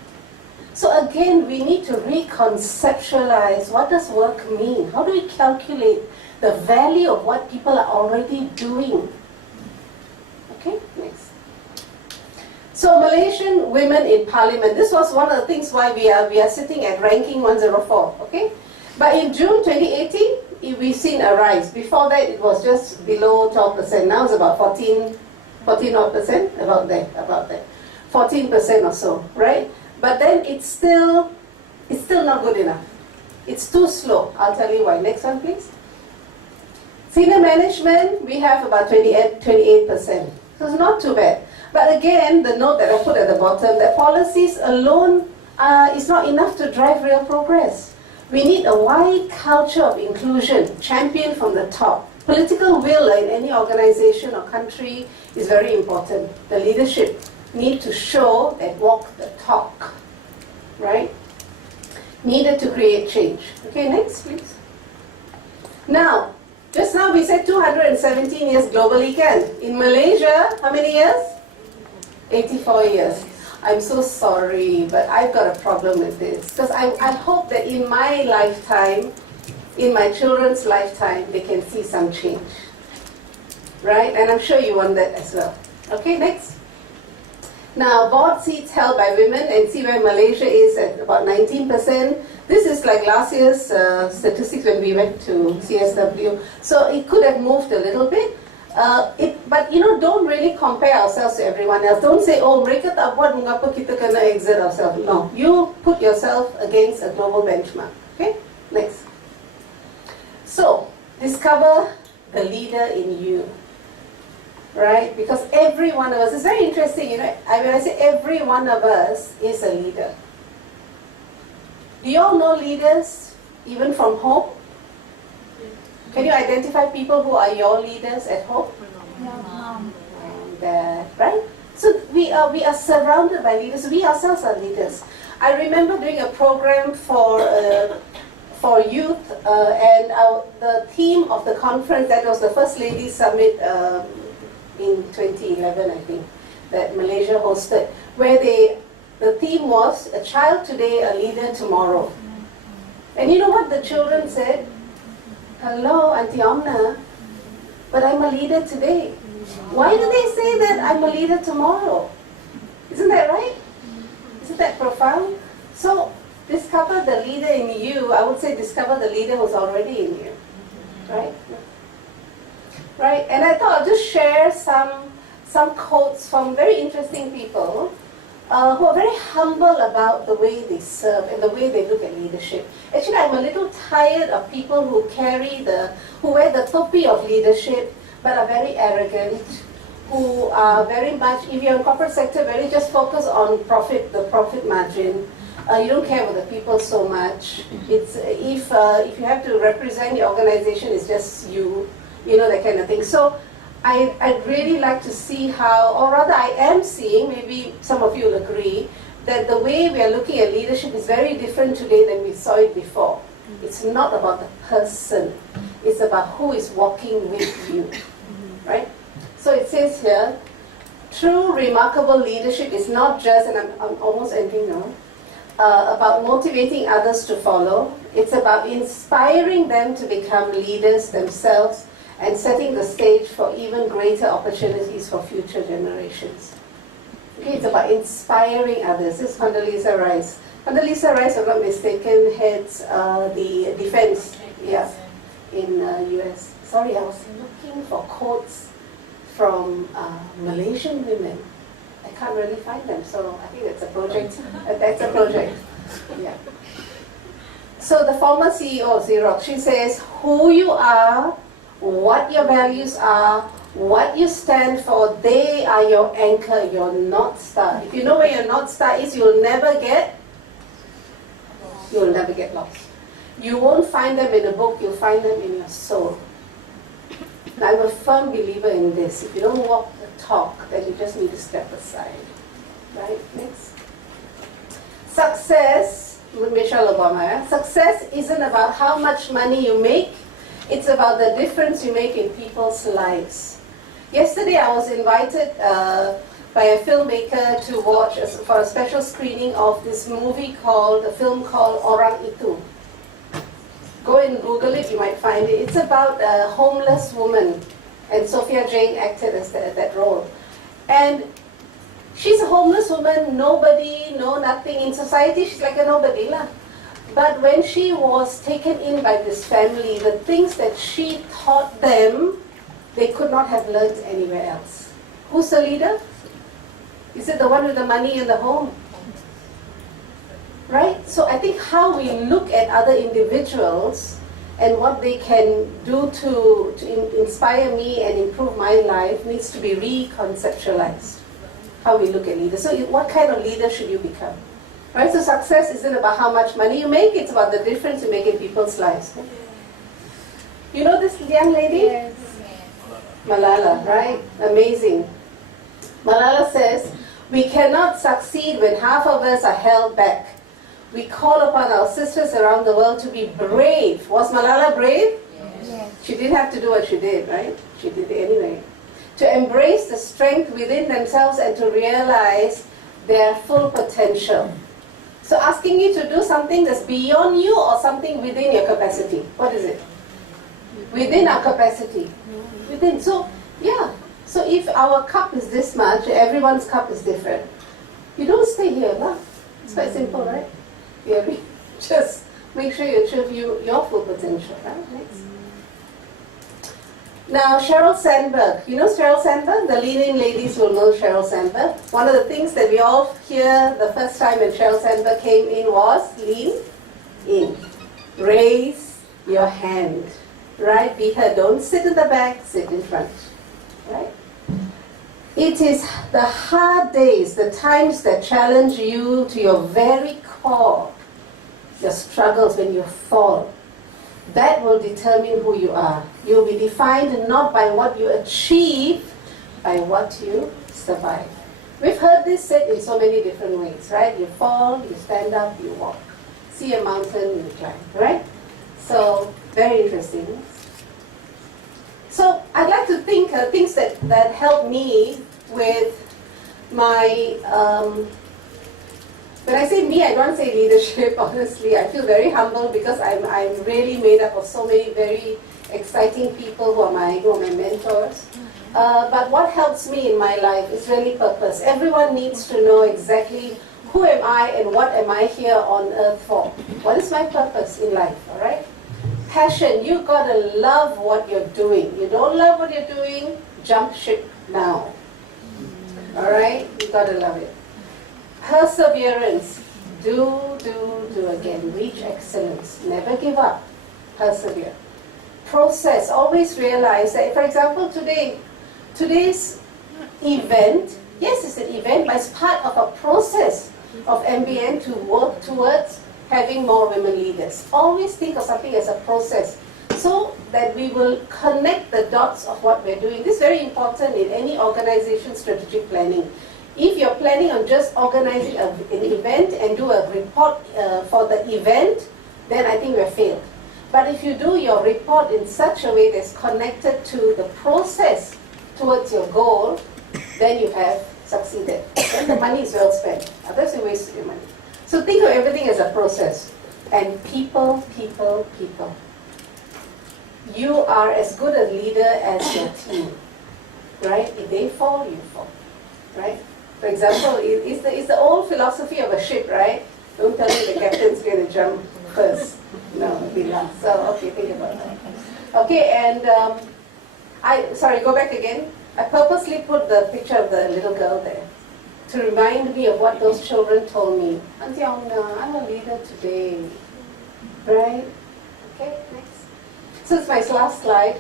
So again, we need to reconceptualize what does work mean? How do we calculate the value of what people are already doing? Okay, next. So Malaysian women in parliament, this was one of the things why we are sitting at ranking 104, okay? But in June 2018, we've seen a rise. Before that, it was just below 12%. Now it's about 14 odd percent, about there. 14% or so, right? But then it's still not good enough. It's too slow. I'll tell you why. Next one, please. Senior management, we have about 28%. So it's not too bad. But again, the note that I put at the bottom, that policies alone is not enough to drive real progress. We need a wide culture of inclusion, championed from the top. Political will in any organization or country is very important. The leadership need to show and walk the talk, right? Needed to create change. Okay, next, please. Now, just now we said 217 years globally, can. In Malaysia, how many years? 84 years. I'm so sorry, but I've got a problem with this. Because I hope that in my lifetime, in my children's lifetime, they can see some change. Right? And I'm sure you want that as well. Okay, next. Now, board seats held by women, and see where Malaysia is at about 19%. This is like last year's statistics when we went to CSW. So it could have moved a little bit. But don't really compare ourselves to everyone else. Don't say, oh, mereka tak buat, mengapa kita kena exert ourselves. No, you put yourself against a global benchmark. Okay, next. So, discover the leader in you. Right? Because every one of us, it's very interesting, when I say every one of us is a leader. Do you all know leaders, even from home? Can you identify people who are your leaders at home? Mom. And Dad, right? So we are surrounded by leaders. We ourselves are leaders. I remember doing a program for youth, and the theme of the conference, that was the First Lady Summit in 2011, I think, that Malaysia hosted, where the theme was a child today, a leader tomorrow. And you know what the children said? Hello, Auntie Omna, but I'm a leader today. Why do they say that I'm a leader tomorrow? Isn't that right? Isn't that profound? So, discover the leader in you. I would say discover the leader who's already in you. Right? Right? And I thought I'll just share some quotes from very interesting people who are very humble about the way they serve and the way they look at leadership. Actually, I'm a little tired of people who wear the topi of leadership, but are very arrogant, who are very much, if you're in corporate sector, very just focused on profit, the profit margin. You don't care about the people so much. It's if you have to represent your organization, it's just you, that kind of thing. So I'd really like to see how, or rather I am seeing, maybe some of you will agree, that the way we are looking at leadership is very different today than we saw it before. It's not about the person, it's about who is walking with you, right? So it says here, true remarkable leadership is not just, and I'm almost ending now, about motivating others to follow. It's about inspiring them to become leaders themselves and setting the stage for even greater opportunities for future generations. Okay, it's about inspiring others. This is Condoleezza Rice. Condoleezza Rice, if I'm not mistaken, heads the defense in US. Sorry, I was looking for quotes from Malaysian women. I can't really find them, so I think that's a project. That's a project. Yeah. So the former CEO of Xerox, she says, who you are, what your values are, what you stand for, they are your anchor, your North Star. If you know where your North Star is, you'll never get lost. You won't find them in a book, you'll find them in your soul. And I'm a firm believer in this. If you don't walk the talk, then you just need to step aside. Right? Next. Success, Michelle Obama, success isn't about how much money you make, it's about the difference you make in people's lives. Yesterday I was invited by a filmmaker to watch for a special screening of this a film called Orang Itu. Go and Google it, you might find it. It's about a homeless woman, and Sophia Jane acted as that role. And she's a homeless woman, nobody, nothing in society, she's like a nobody lah. But when she was taken in by this family, the things that she taught them, they could not have learned anywhere else. Who's the leader? Is it the one with the money in the home? Right? So I think how we look at other individuals and what they can do to inspire me and improve my life needs to be reconceptualized. How we look at leaders. So what kind of leader should you become? Right? So success isn't about how much money you make, it's about the difference you make in people's lives. You know this young lady? Yes. Malala, right? Amazing. Malala says, we cannot succeed when half of us are held back. We call upon our sisters around the world to be brave. Was Malala brave? Yes. She didn't have to do what she did, right? She did it anyway. To embrace the strength within themselves and to realize their full potential. So asking you to do something that's beyond you or something within your capacity. What is it? Within our capacity. Within. So, yeah. So if our cup is this much, everyone's cup is different. You don't stay here, lah. It's quite simple, right? Yeah, just make sure you achieve your full potential, right? Next. Now, Sheryl Sandberg. You know Sheryl Sandberg? The leading ladies will know Sheryl Sandberg. One of the things that we all hear the first time when Sheryl Sandberg came in was lean in. Raise your hand. Right? Be heard. Don't sit in the back, sit in front. Right? It is the hard days, the times that challenge you to your very core, your struggles when you fall, that will determine who you are. You'll be defined not by what you achieve, by what you survive. We've heard this said in so many different ways, right? You fall, you stand up, you walk. See a mountain, you climb, right? So, very interesting. So, I'd like to think things that help me with my, when I say me, I don't say leadership, honestly. I feel very humble because I'm really made up of so many very exciting people who are my mentors. But what helps me in my life is really purpose. Everyone needs to know exactly who am I and what am I here on earth for. What is my purpose in life, all right? Passion, you gotta love what you're doing. You don't love what you're doing, jump ship now. All right? You gotta love it. Perseverance. Do again. Reach excellence. Never give up. Persevere. Process. Always realize that, for example, today's event, yes, it's an event, but it's part of a process of MBN to work towards having more women leaders. Always think of something as a process so that we will connect the dots of what we're doing. This is very important in any organization strategic planning. If you're planning on just organizing an event and do a report for the event, then I think we're failed. But if you do your report in such a way that's connected to the process towards your goal, then you have succeeded. Then the money is well spent. Otherwise you waste your money. So think of everything as a process. And people. You are as good a leader as your team. Right? If they fall, you fall. Right? For example, it's the old philosophy of a ship, right? Don't tell me the captain's going to jump first. No, it'll be last. So, okay, think about that. Okay, and go back again. I purposely put the picture of the little girl there to remind me of what those children told me. Auntie Omna, I'm a leader today. Right? Okay, next. So it's my last slide.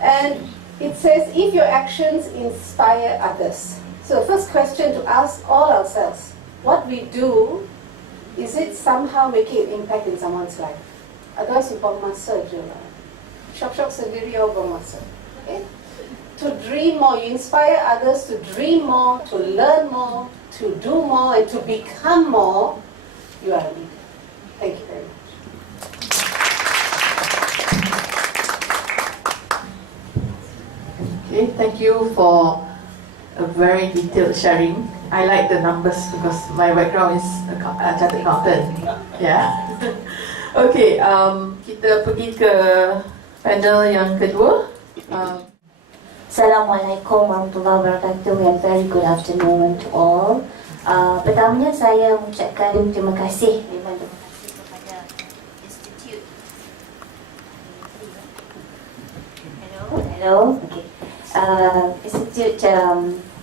And it says, if your actions inspire others. So the first question to ask all ourselves, what we do, is it somehow making an impact in someone's life? Otherwise, you buang masa je lah. Shok-shok sendiri over masa. Okay? To dream more, you inspire others to dream more, to learn more, to do more, and to become more. You are a leader. Thank you very much. Okay, thank you for a very detailed sharing. I like the numbers because my background is chartered accountant. Yeah. Okay, kita pergi ke panel yang kedua. Assalamualaikum warahmatullahi wabarakatuh and very good afternoon to all. Pertamanya saya mengucapkan terima kasih kepada Institute. Hello. Okay. Institute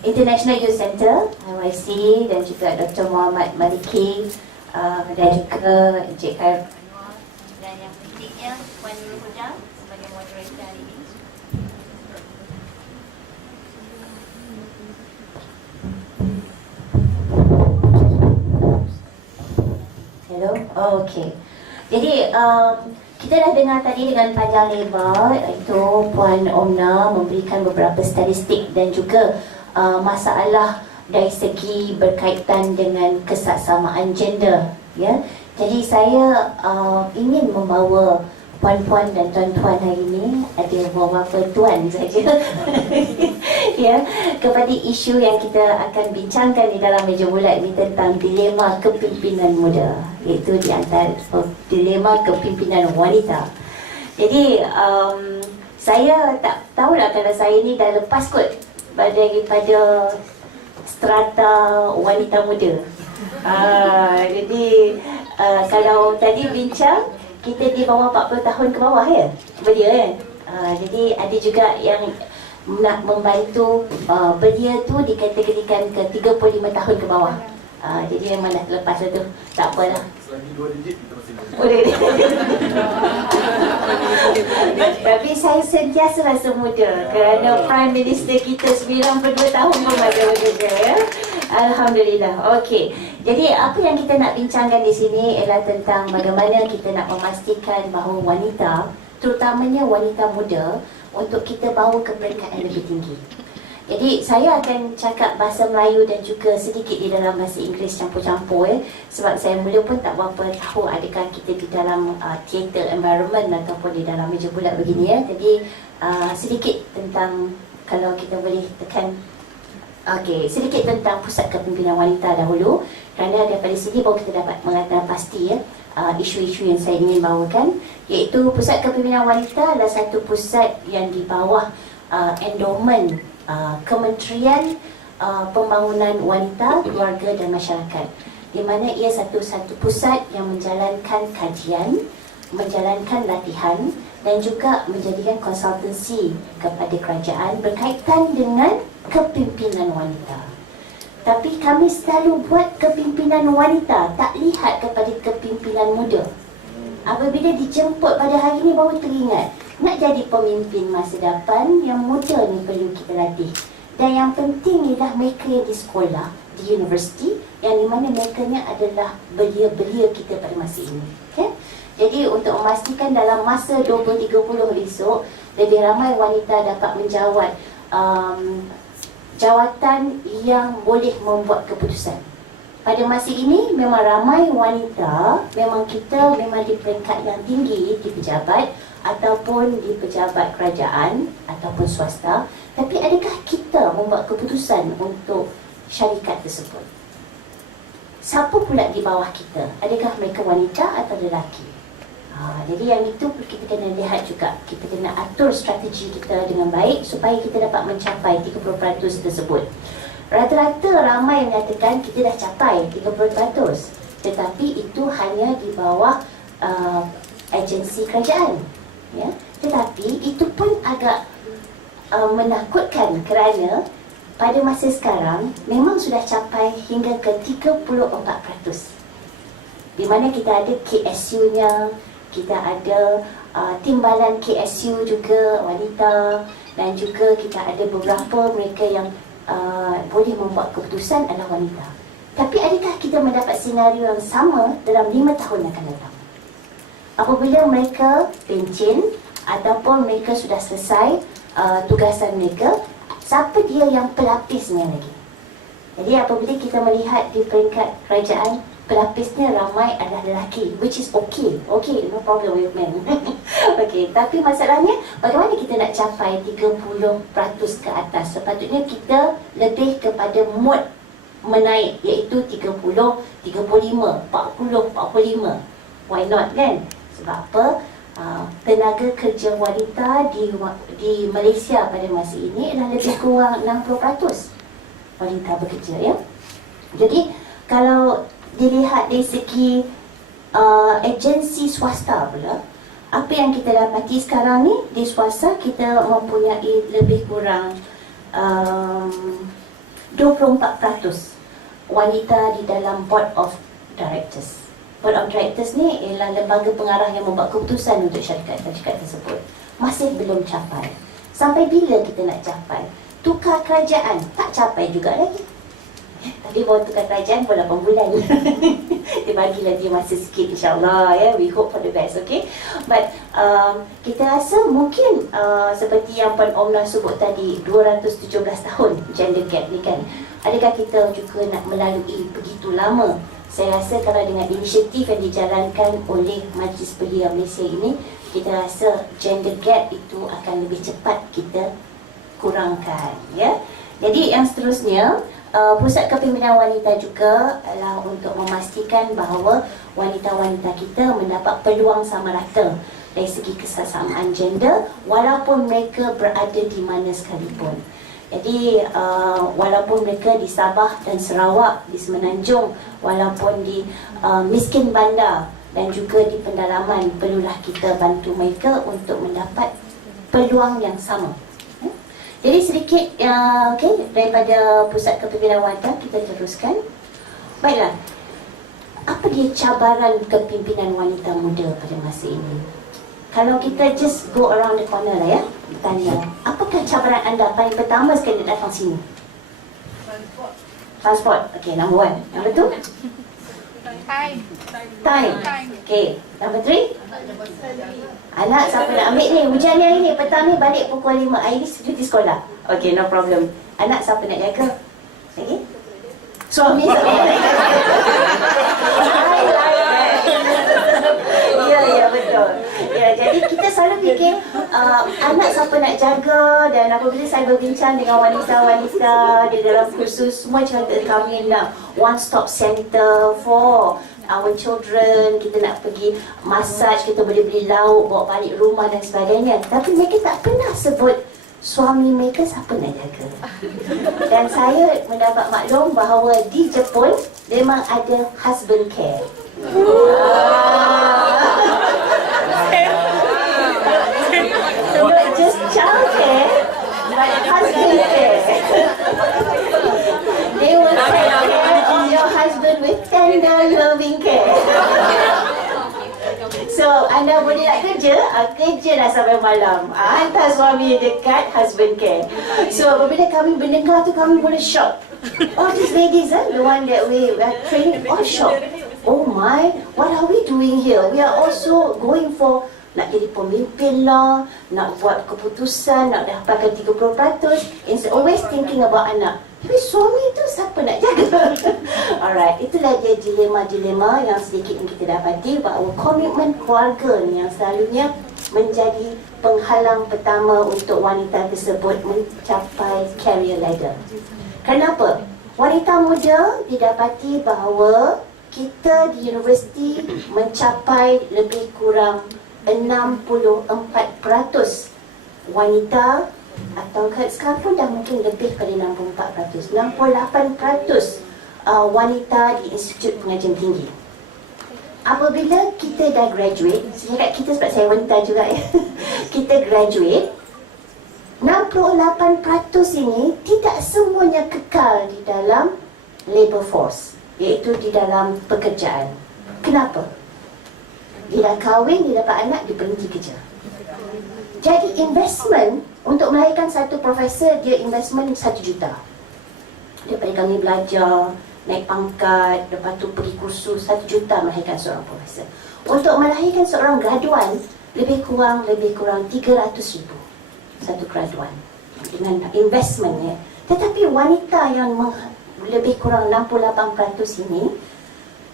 International Youth Center IYC dan juga Dr. Muhammad Maliki dan juga Encik Khair dan yang pentingnya Puan sebagai moderator hari ini. Hello. Oh, okay. Jadi kita dah dengar tadi dengan panjang lebar iaitu Puan Omna memberikan beberapa statistik dan juga masalah dari segi berkaitan dengan kesaksamaan gender, ya. Jadi saya ingin membawa puan-puan dan tuan-tuan hari ini, ada beberapa tuan saja ya, kepada isu yang kita akan bincangkan di dalam meja bulat ini tentang dilema kepimpinan muda, iaitu di antara dilema kepimpinan wanita. Jadi saya tak tahulah kalau saya ni dah lepas kot daripada strata wanita muda. Jadi kalau tadi bincang kita di bawah 40 tahun ke bawah, ya, Belia kan. Jadi ada juga yang nak membantu Belia tu dikategorikan ke 35 tahun ke bawah. Jadi memang dah lepas tu, tak apalah. Selagi 2 digit kita masih boleh. Tapi saya sentiasa rasa muda kerana Prime Minister kita 92 tahun pun masih muda, ya. Alhamdulillah. Okey. Jadi apa yang kita nak bincangkan di sini ialah tentang bagaimana kita nak memastikan bahawa wanita, terutamanya wanita muda, untuk kita bawa ke peringkat yang lebih tinggi. Jadi saya akan cakap bahasa Melayu dan juga sedikit di dalam bahasa Inggeris campur-campur, ya. Sebab saya mula pun tak berapa tahu adakah kita di dalam theater environment ataupun di dalam meja bulat begini, ya. Jadi sedikit tentang, kalau kita boleh tekan. Okey, sedikit tentang Pusat Kepimpinan Wanita dahulu, kerana daripada sini baru kita dapat mengatakan pasti, ya, isu-isu yang saya ingin bawakan, iaitu Pusat Kepimpinan Wanita adalah satu pusat yang di bawah endowment Kementerian Pembangunan Wanita, Keluarga dan Masyarakat, di mana ia satu-satu pusat yang menjalankan kajian, menjalankan latihan dan juga menjadikan konsultansi kepada kerajaan berkaitan dengan kepimpinan wanita. Tapi kami selalu buat kepimpinan wanita, tak lihat kepada kepimpinan muda. Apabila dijemput pada hari ini baru teringat, nak jadi pemimpin masa depan yang muda ni perlu kita latih. Dan yang penting ialah mereka yang di sekolah, di universiti, yang di mana mereka ni adalah belia-belia kita pada masa ini. Okay? Jadi untuk memastikan dalam masa 2030 esok, lebih ramai wanita dapat menjawat jawatan yang boleh membuat keputusan. Pada masa ini memang ramai wanita, memang kita memang di peringkat yang tinggi di pejabat ataupun di pejabat kerajaan ataupun swasta. Tapi adakah kita membuat keputusan untuk syarikat tersebut? Siapa pula di bawah kita? Adakah mereka wanita atau lelaki? Jadi yang itu kita kena lihat juga. Kita kena atur strategi kita dengan baik supaya kita dapat mencapai 30% tersebut. Rata-rata ramai yang menyatakan kita dah capai 30%, tetapi itu hanya di bawah agensi kerajaan, ya. Tetapi itu pun agak menakutkan kerana pada masa sekarang memang sudah capai hingga ke 34%, di mana kita ada KSU-nya, kita ada timbalan KSU juga wanita, dan juga kita ada beberapa mereka yang boleh membuat keputusan adalah wanita. Tapi adakah kita mendapat senario yang sama dalam 5 tahun akan datang? Apabila mereka pencen, ataupun mereka sudah selesai tugasan mereka, siapa dia yang pelapisnya lagi. Jadi apabila kita melihat di peringkat kerajaan, pelapisnya ramai adalah lelaki, which is okay, no problem with men. Okay, tapi masalahnya bagaimana kita nak capai 30% ke atas? Sepatutnya kita lebih kepada mood menaik, iaitu 30, 35, 40, 45. Why not kan? Sebab apa? Tenaga kerja wanita di Malaysia pada masa ini adalah lebih kurang 60% wanita bekerja, ya. Jadi kalau dilihat dari segi agensi swasta pula, apa yang kita dapati sekarang ni di swasta, kita mempunyai lebih kurang 24% wanita di dalam board of directors. Board of Directors ni ialah lembaga pengarah yang membuat keputusan untuk syarikat-syarikat tersebut. Masih belum capai. Sampai bila kita nak capai? Tukar kerajaan, tak capai juga lagi. Tadi baru tukar kerajaan pun 8 bulan. Dia bagilah dia masa sikit, insyaAllah, ya. We hope for the best, okay? But kita rasa mungkin seperti yang Puan Omna sebut tadi, 217 tahun gender gap ni kan. Adakah kita juga nak melalui begitu lama? Saya rasa kalau dengan inisiatif yang dijalankan oleh Majlis Belia Malaysia ini, kita rasa gender gap itu akan lebih cepat kita kurangkan, ya. Jadi yang seterusnya, Pusat Kepimpinan Wanita juga adalah untuk memastikan bahawa wanita-wanita kita mendapat peluang sama rata dari segi kesesamaan gender, walaupun mereka berada di mana sekalipun. Jadi walaupun mereka di Sabah dan Sarawak, di Semenanjung, walaupun di miskin bandar dan juga di pendalaman, perlulah kita bantu mereka untuk mendapat peluang yang sama. Jadi sedikit daripada Pusat Kepimpinan Wanita, kita teruskan. Baiklah, apa dia cabaran kepimpinan wanita muda pada masa ini? Kalau kita just go around the corner lah, ya, tanya, apakah cabaran anda paling pertama sekali datang sini? Transport. Okay, number 1. Number 2? Time. Okay, number 3? Anak siapa nak ambil ni? Hujan ni hari ni, petang ni balik pukul 5. Iris cuti sekolah. Okay, no problem. Anak siapa nak jaga? Okay? Suami siapa nak jaga? Ya, betul. Ya, jadi kita selalu fikir anak siapa nak jaga, dan apabila saya berbincang dengan wanita-wanita di dalam kursus, semua cerita kami nak one-stop center for our children. Kita nak pergi massage, kita boleh beli lauk, bawa balik rumah dan sebagainya. Tapi mereka tak pernah sebut suami mereka siapa nak jaga. Dan saya mendapat maklum bahawa di Jepun memang ada husband care. Not just child care, but husband care. They will take care of your husband with tender loving care. So anda boleh nak kerja, kerjalah sampai malam. Hantar suami dekat husband care. So apabila kami mendengar tu, kami boleh shock. Oh, these ladies, the one that we are training, all shock. Oh my, what are we doing here? We are also going for nak jadi pemimpin lah, nak buat keputusan, nak dapatkan 30%. Instead always thinking about anak. Tapi suami tu siapa nak jaga? Alright, itulah dia dilema-dilema yang sedikit yang kita dapati, bahawa komitmen keluarga ni yang selalunya menjadi penghalang pertama untuk wanita tersebut mencapai career ladder. Kenapa? Wanita muda didapati bahawa kita di universiti mencapai lebih kurang 64% wanita, atau sekarang pun dah mungkin lebih pada 64%, 68% wanita di institut pengajian tinggi. Apabila kita dah graduate, saya kita sebab saya wanita juga ya, kita graduate, 68% ini tidak semuanya kekal di dalam labour force, iaitu di dalam pekerjaan. Kenapa? Dia dah kahwin, dia dapat anak, dia berhenti kerja. Jadi investment untuk melahirkan satu profesor, dia investment 1 juta. Daripada kami belajar, naik pangkat, lepas tu pergi kursus, 1 juta melahirkan seorang profesor. Untuk melahirkan seorang graduan, lebih kurang 300,000 satu graduan dengan investmentnya. Tetapi wanita yang lebih kurang 68% ini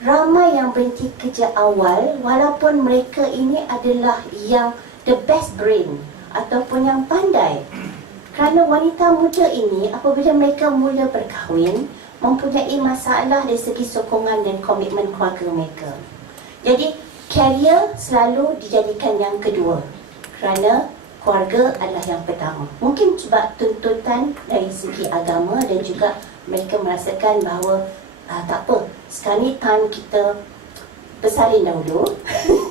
ramai yang berhenti kerja awal, walaupun mereka ini adalah yang the best brain ataupun yang pandai. Kerana wanita muda ini apabila mereka mula berkahwin, mempunyai masalah dari segi sokongan dan komitmen keluarga mereka. Jadi career selalu dijadikan yang kedua, kerana keluarga adalah yang pertama. Mungkin sebab tuntutan dari segi agama dan juga mereka merasakan bahawa tak apa, sekarang ni time kita bersalin dahulu.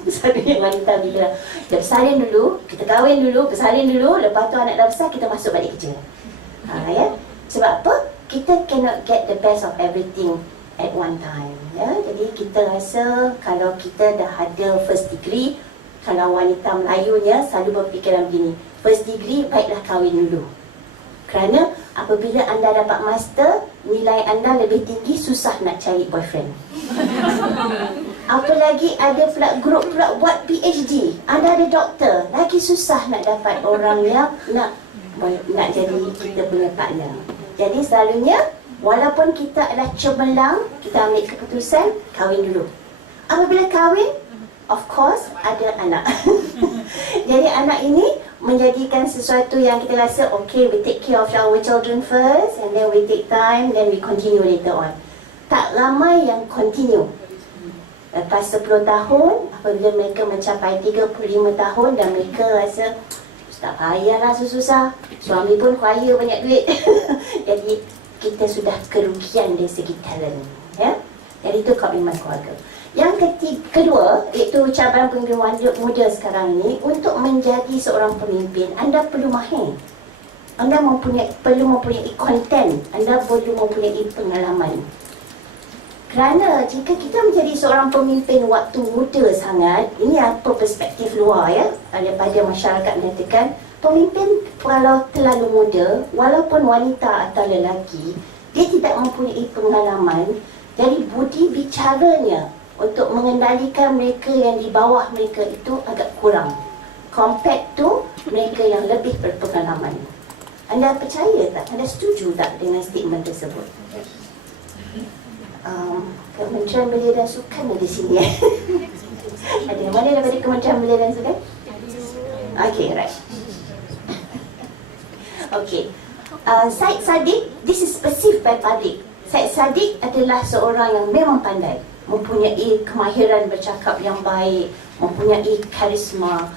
Selalunya wanita bila dah bersalin dulu, kita kahwin dulu, bersalin dulu, lepas tu anak dah besar, kita masuk balik kerja. Ya? Sebab apa? Kita cannot get the best of everything at one time. Ya? Jadi kita rasa kalau kita dah ada first degree, kalau wanita Melayunya selalu berfikiran begini, first degree baiklah kahwin dulu. Kerana apabila anda dapat master, nilai anda lebih tinggi, susah nak cari boyfriend. Apalagi ada pula grup pula buat PhD, anda ada doktor, lagi susah nak dapat orang yang nak jadi kita punya partner. Jadi selalunya walaupun kita adalah cemerlang, kita ambil keputusan kahwin dulu. Apabila kahwin, of course ada anak. Jadi anak ini menjadikan sesuatu yang kita rasa okay, we take care of our children first and then we take time, then we continue later on. Tak ramai yang continue. Lepas 10 tahun, apabila mereka mencapai 35 tahun dan mereka rasa tak payahlah susah-susah, suami pun kaya banyak duit. Jadi kita sudah kerugian dari segi talent, ya? Jadi itu komitmen keluarga. Yang kedua, iaitu cabaran pemimpin wanita muda sekarang ni, untuk menjadi seorang pemimpin, anda perlu mahir. Anda perlu mempunyai konten, anda perlu mempunyai pengalaman. Kerana jika kita menjadi seorang pemimpin waktu muda sangat, ini apa perspektif luar ya, daripada masyarakat menyatakan pemimpin kalau terlalu muda, walaupun wanita atau lelaki, dia tidak mempunyai pengalaman, jadi budi bicaranya untuk mengendalikan mereka yang di bawah mereka itu agak kurang compared to mereka yang lebih berpengalaman. Anda percaya tak? Anda setuju tak dengan statement tersebut? Kementerian Belia dan Sukan ada di sini. Ada yang mana daripada Kementerian Belia dan Sukan? Okay, right. Okay. Syed Saddiq, this is perceived by public. Syed Saddiq adalah seorang yang memang pandai, mempunyai kemahiran bercakap yang baik, mempunyai karisma,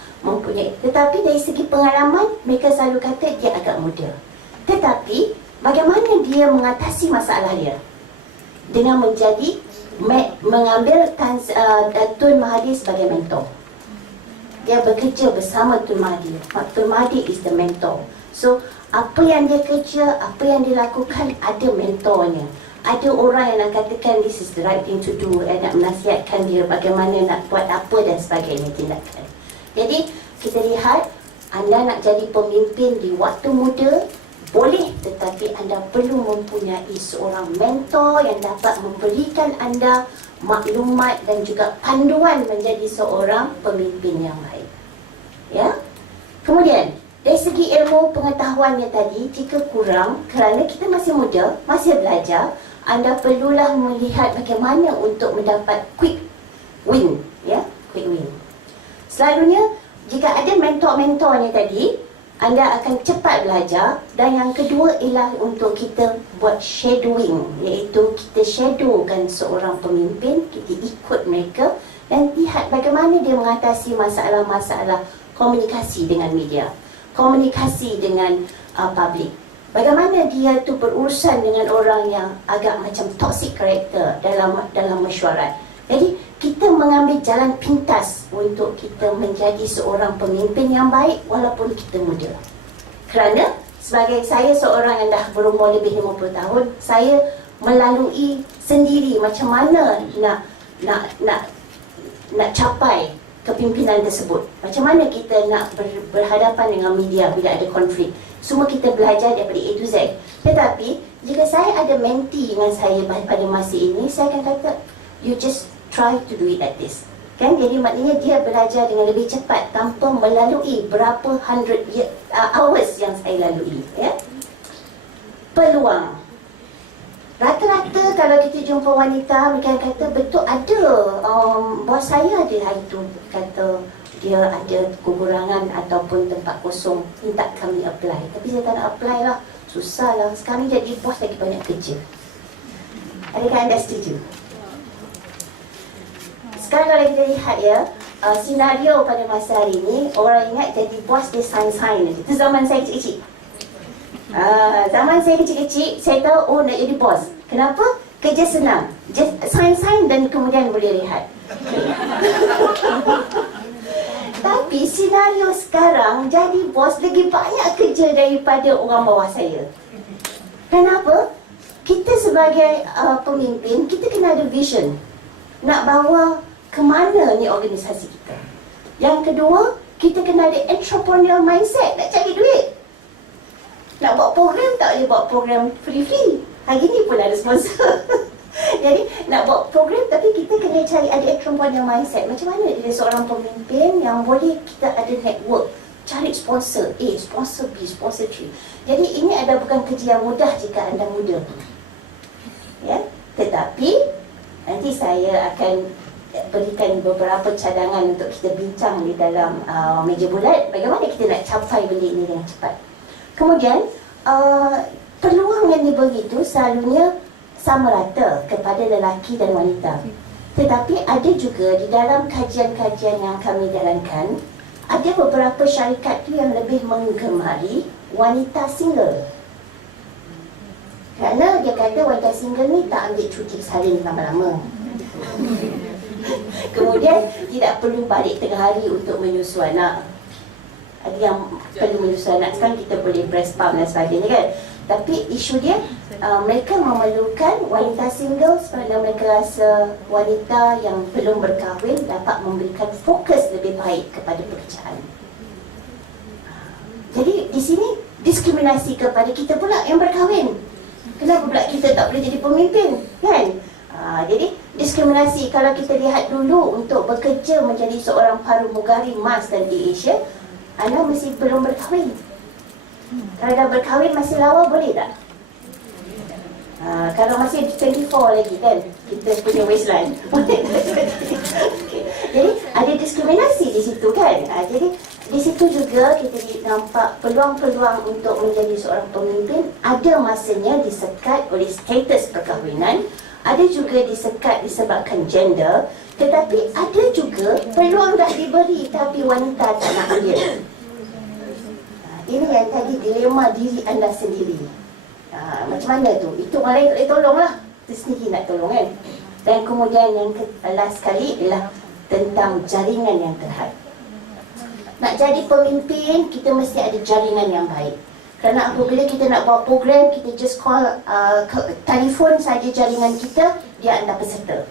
tetapi dari segi pengalaman, mereka selalu kata dia agak muda. Tetapi bagaimana dia mengatasi masalah dia? Dengan mengambil Tun Mahathir sebagai mentor. Dia bekerja bersama Tun Mahathir. Tun Mahathir is the mentor. So apa yang dia kerja, apa yang dia lakukan, ada mentornya. Ada orang yang nak katakan this is the right thing to do, dan nak menasihatkan dia bagaimana nak buat apa dan sebagainya tindakan. Jadi kita lihat, anda nak jadi pemimpin di waktu muda, boleh, tetapi anda perlu mempunyai seorang mentor yang dapat memberikan anda maklumat dan juga panduan menjadi seorang pemimpin yang baik. Ya. Kemudian, dari segi ilmu pengetahuannya tadi, jika kurang, kerana kita masih muda, masih belajar, anda perlulah melihat bagaimana untuk mendapat quick win, ya, quick win. Selalunya, jika ada mentor-mentornya tadi, anda akan cepat belajar. Dan yang kedua ialah untuk kita buat shadowing, iaitu kita shadowkan seorang pemimpin, kita ikut mereka dan lihat bagaimana dia mengatasi masalah-masalah komunikasi dengan media, komunikasi dengan public. Bagaimana dia tu berurusan dengan orang yang agak macam toxic character dalam mesyuarat. Jadi kita mengambil jalan pintas untuk kita menjadi seorang pemimpin yang baik walaupun kita muda. Kerana sebagai saya seorang yang dah berumur lebih 50 tahun, saya melalui sendiri macam mana nak capai kepimpinan tersebut. Macam mana kita nak berhadapan dengan media bila ada konflik. Semua kita belajar daripada A to Z. Tetapi jika saya ada mentee dengan saya pada masa ini, saya akan kata, you just try to do it like this. Kan, jadi maknanya dia belajar dengan lebih cepat tanpa melalui berapa hours yang saya lalui, ya. Peluang. Rata-rata kalau kita jumpa wanita, mereka kata betul ada, bos saya ada hari tu kata dia ada kekurangan ataupun tempat kosong, minta kami apply. Tapi saya tak nak apply lah, susah lah. Sekarang jadi bos lagi banyak kerja. Adakah anda setuju? Sekarang kalau kita lihat ya, senario pada masa hari ini, orang ingat jadi bos dia sign-sign. Itu zaman saya kecil-kecil. Zaman saya kecil-kecil, saya tahu, oh nak jadi bos. Kenapa? Kerja senang. Just sign-sign dan kemudian boleh rehat. Tapi senario sekarang, jadi bos lagi banyak kerja daripada orang bawah saya. Kenapa? Kita sebagai pemimpin, kita kena ada vision. Nak bawa ke mana ni organisasi kita. Yang kedua, kita kena ada entrepreneurial mindset, nak cari duit. Nak buat program, tak boleh buat program free-free. Hari ni pun ada sponsor. Jadi, nak buat program tapi kita kena cari ada entrepreneurial mindset. Macam mana dia seorang pemimpin yang boleh kita ada network, cari sponsor A, sponsor B, sponsor C. Jadi, ini adalah bukan kerja yang mudah jika anda muda. Ya, tetapi nanti saya akan berikan beberapa cadangan untuk kita bincang di dalam meja bulat bagaimana kita nak capai benda ini dengan cepat. Kemudian peluang yang diberi itu selalunya sama rata kepada lelaki dan wanita. Tetapi ada juga di dalam kajian-kajian yang kami jalankan, ada beberapa syarikat tu yang lebih menggemari wanita single. Kerana dia kata wanita single ni tak ambil cuti salin lama-lama. Kemudian tidak perlu balik tengah hari untuk menyusu anak. Ada yang perlu menyusu anak, sekarang kita boleh breast pump dan sebagainya kan. Tapi isu dia, mereka memerlukan wanita single kerana mereka rasa wanita yang belum berkahwin dapat memberikan fokus lebih baik kepada pekerjaan. Jadi di sini diskriminasi kepada kita pula yang berkahwin. Kenapa pula kita tak boleh jadi pemimpin, kan? Jadi diskriminasi kalau kita lihat dulu untuk bekerja menjadi seorang pramugari mas dan di Asia, anda masih belum berkahwin. Kalau dah berkahwin masih lawa boleh tak? Kalau masih 24 lagi kan, kita punya waistline. Okay. Jadi ada diskriminasi di situ kan. Jadi di situ juga kita nampak peluang-peluang untuk menjadi seorang pemimpin ada masanya disekat oleh status perkahwinan. Ada juga disekat disebabkan gender, tetapi ada juga peluang dah diberi tapi wanita tak nak ambil. Ini yang tadi dilema diri anda sendiri. Macam mana tu? Itu orang lain tak boleh tolong lah, kita sendiri nak tolong kan. Dan kemudian yang last sekali ialah tentang jaringan yang terhad. Nak jadi pemimpin, kita mesti ada jaringan yang baik. Kerana apabila kita nak buat program, kita just call telefon saja jaringan kita, dia anda peserta.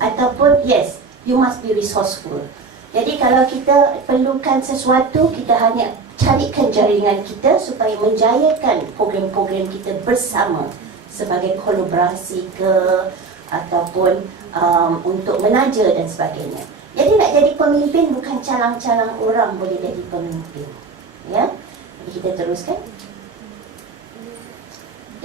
Ataupun yes, you must be resourceful. Jadi kalau kita perlukan sesuatu, kita hanya carikan jaringan kita supaya menjayakan program-program kita bersama sebagai kolaborasi ke ataupun untuk menaja dan sebagainya. Jadi nak jadi pemimpin bukan calang-calang orang boleh jadi pemimpin. Ya. Kita teruskan.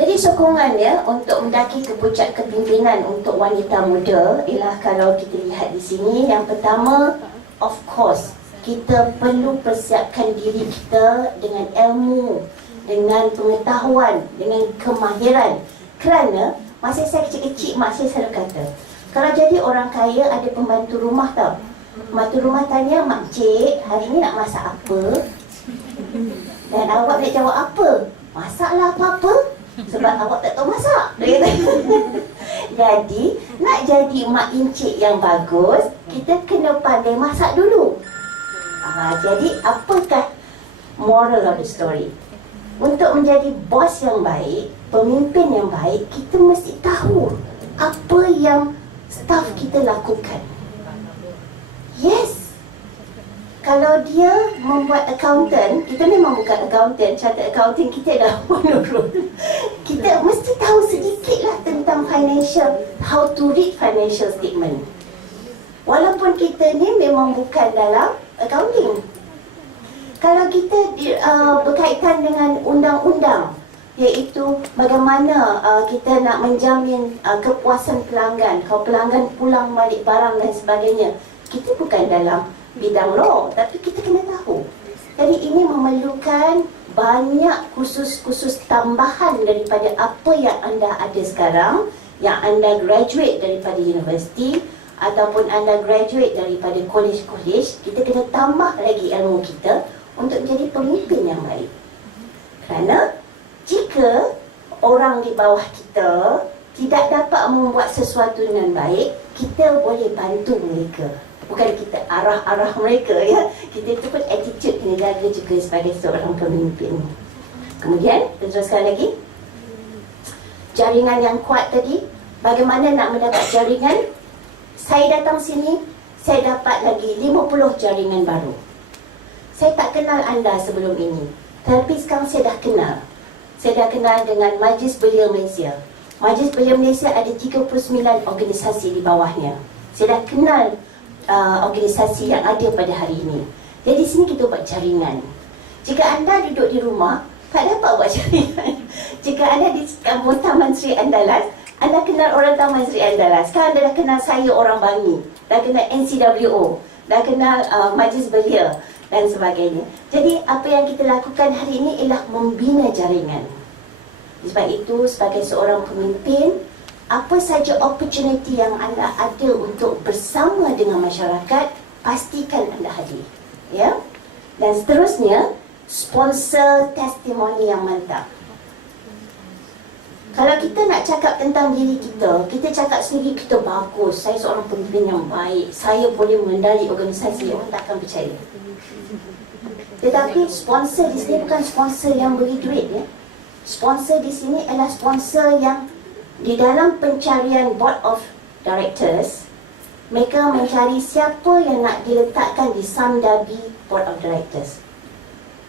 Jadi sokongannya untuk mendaki ke puncak kepimpinan untuk wanita muda ialah kalau kita lihat di sini, yang pertama, of course, kita perlu persiapkan diri kita dengan ilmu, dengan pengetahuan, dengan kemahiran. Kerana masa saya kecil-kecil, mak saya selalu kata, kalau jadi orang kaya ada pembantu rumah tau. Pembantu rumah tanya, mak cik, hari ni nak masak apa? Dan awak nak jawab apa? Masaklah apa-apa, sebab awak tak tahu masak. Jadi, nak jadi mak encik yang bagus, kita kena pandai masak dulu. Jadi, apakah moral of the story? Untuk menjadi bos yang baik, pemimpin yang baik, kita mesti tahu apa yang staff kita lakukan. Yes. Kalau dia membuat accountant, kita memang bukan accountant, chartered accountant kita dah menurun. Kita mesti tahu sedikitlah tentang financial, how to read financial statement. Walaupun kita ni memang bukan dalam accounting. Kalau kita berkaitan dengan undang-undang, iaitu bagaimana kita nak menjamin kepuasan pelanggan, kalau pelanggan pulang balik barang dan sebagainya, kita bukan dalam bidang law, tapi kita kena tahu. Jadi ini memerlukan banyak kursus-kursus tambahan daripada apa yang anda ada sekarang, yang anda graduate daripada universiti ataupun anda graduate daripada kolej-kolej. Kita kena tambah lagi ilmu kita untuk menjadi pemimpin yang baik. Kerana jika orang di bawah kita tidak dapat membuat sesuatu dengan baik, kita boleh bantu mereka. Bukan kita arah-arah mereka, ya. Kita itu pun attitude kena jaga juga sebagai seorang pemimpin. Kemudian, kita teruskan lagi. Jaringan yang kuat tadi, bagaimana nak mendapat jaringan? Saya datang sini, saya dapat lagi 50 jaringan baru. Saya tak kenal anda sebelum ini, tapi sekarang saya dah kenal. Saya dah kenal dengan Majlis Belia Malaysia. Majlis Belia Malaysia ada 39 organisasi di bawahnya. Saya dah kenal organisasi yang ada pada hari ini. Jadi sini kita buat jaringan. Jika anda duduk di rumah, tak dapat buat jaringan. Jika anda di kampung Taman Sri Andalas, anda kenal orang Taman Sri Andalas. Sekarang anda dah kenal saya orang Bangi, dah kenal NCWO, dah kenal Majlis Belia dan sebagainya. Jadi apa yang kita lakukan hari ini ialah membina jaringan. Sebab itu sebagai seorang pemimpin, apa saja opportunity yang anda ada untuk bersama dengan masyarakat, pastikan anda hadir, ya. Dan seterusnya, sponsor testimoni yang mantap. Kalau kita nak cakap tentang diri kita, kita cakap sendiri kita bagus, saya seorang pemimpin yang baik, saya boleh mengendali organisasi, orang tak akan percaya. Tetapi sponsor di sini bukan sponsor yang beri duit, ya. Sponsor di sini adalah sponsor yang di dalam pencarian board of directors, mereka mencari siapa yang nak diletakkan di Samdabi board of directors.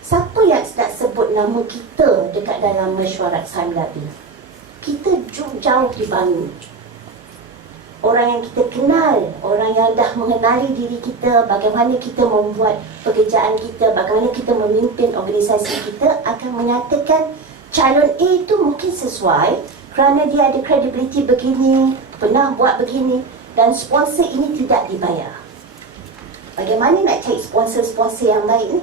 Siapa yang nak sebut nama kita dekat dalam mesyuarat Samdabi? Kita jauh di Bangi. Orang yang kita kenal, orang yang dah mengenali diri kita, bagaimana kita membuat pekerjaan kita, bagaimana kita memimpin organisasi kita, akan menyatakan calon A itu mungkin sesuai kerana dia ada credibility begini, pernah buat begini, dan sponsor ini tidak dibayar. Bagaimana nak cari sponsor-sponsor yang baik ni?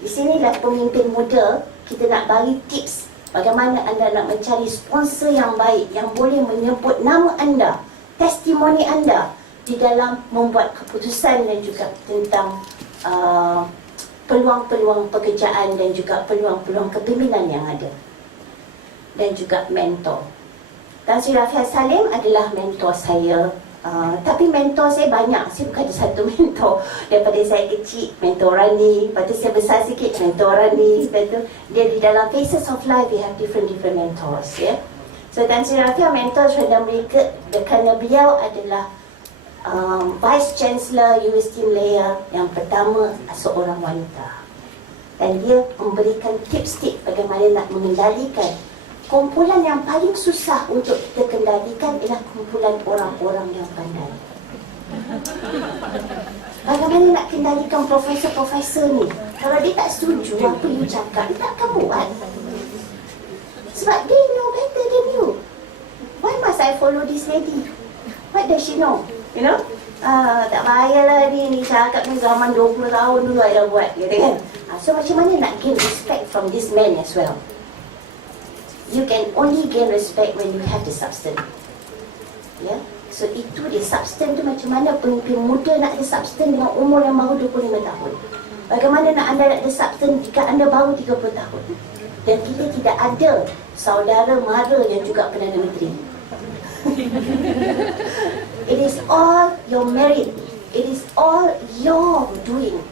Di sinilah pemimpin muda, kita nak bagi tips bagaimana anda nak mencari sponsor yang baik, yang boleh menyebut nama anda, testimoni anda di dalam membuat keputusan dan juga tentang peluang-peluang pekerjaan dan juga peluang-peluang kepimpinan yang ada. Dan juga mentor. Tan Sri Rafiq Salim adalah mentor saya. Tapi mentor saya banyak. Saya bukan ada satu mentor. Daripada saya kecil, mentor Rani. Lepas tu saya besar sikit, mentor Rani. Lepas tu dia di dalam phases of life, we have different mentors, ya. So Tan Sri Rafiq mentor kerana mereka, kerana beliau adalah Vice Chancellor Universiti Malaya yang pertama seorang wanita. Dan dia memberikan tips-tips bagaimana nak mengendalikan. Kumpulan yang paling susah untuk kita kendalikan ialah kumpulan orang-orang yang pandai. Bagaimana nak kendalikan profesor-profesor ni? Kalau dia tak setuju apa you cakap, dia tak akan buat. Sebab they know better than you. Why must I follow this lady? What does she know? You know? Tak payahlah ni cakap ni zaman 20 tahun dulu I dah buat, gitu kan? So macam mana nak gain respect from this man as well? You can only gain respect when you have the substance. Ya, so itu dia substance tu. Macam mana pemimpin muda nak ada substance dengan umur yang baru 25 tahun? Bagaimana nak anda nak ada substance jika anda baru 30 tahun? Dan kita tidak ada saudara mara yang juga Perdana Menteri. It is all your merit. It is all your doing.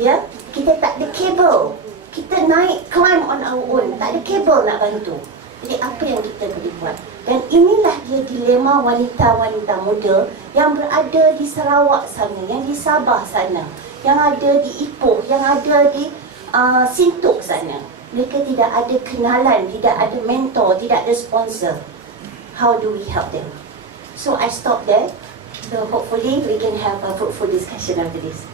Ya, kita tak ada kabel. Kita naik, climb on our own. Tak ada kabel nak bantu. Jadi apa yang kita boleh buat? Dan inilah dia dilema wanita-wanita muda yang berada di Sarawak sana, yang di Sabah sana, yang ada di Ipoh, yang ada di Sintuk sana. Mereka tidak ada kenalan, tidak ada mentor, tidak ada sponsor. How do we help them? So I stop there. So hopefully we can have a fruitful discussion after this.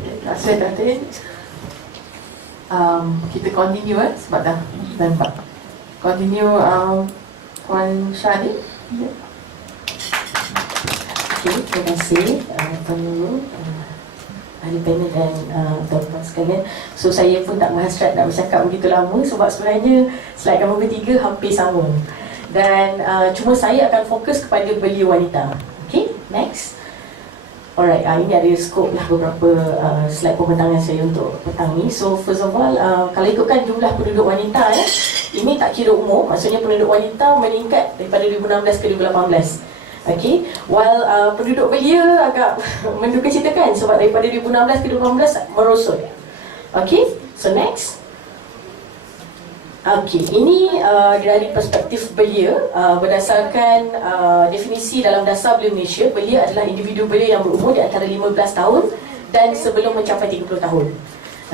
Terima kasih Datin. Kita continue sebab dah nampak. Continue Puan Shahhanim. Okay, terima kasih Tuan Nurul, Ahli Panel dan tuan-tuan sekalian. So saya pun tak berhasrat nak bercakap begitu lama sebab sebenarnya slide kami bertiga hampir sama. Dan cuma saya akan fokus kepada belia wanita. Okay, next. Alright, ini ada skop lah beberapa slide pembentangan saya untuk petang ni. So first of all, kalau ikutkan jumlah penduduk wanita ini tak kira umur, maksudnya penduduk wanita meningkat daripada 2016 ke 2018. Okay, while penduduk belia agak mendukacitakan sebab daripada 2016 ke 2018 merosot. Okay, so next. Okay, ini dari perspektif belia berdasarkan definisi dalam dasar belia Malaysia. Belia adalah individu belia yang berumur di antara 15 tahun dan sebelum mencapai 30 tahun.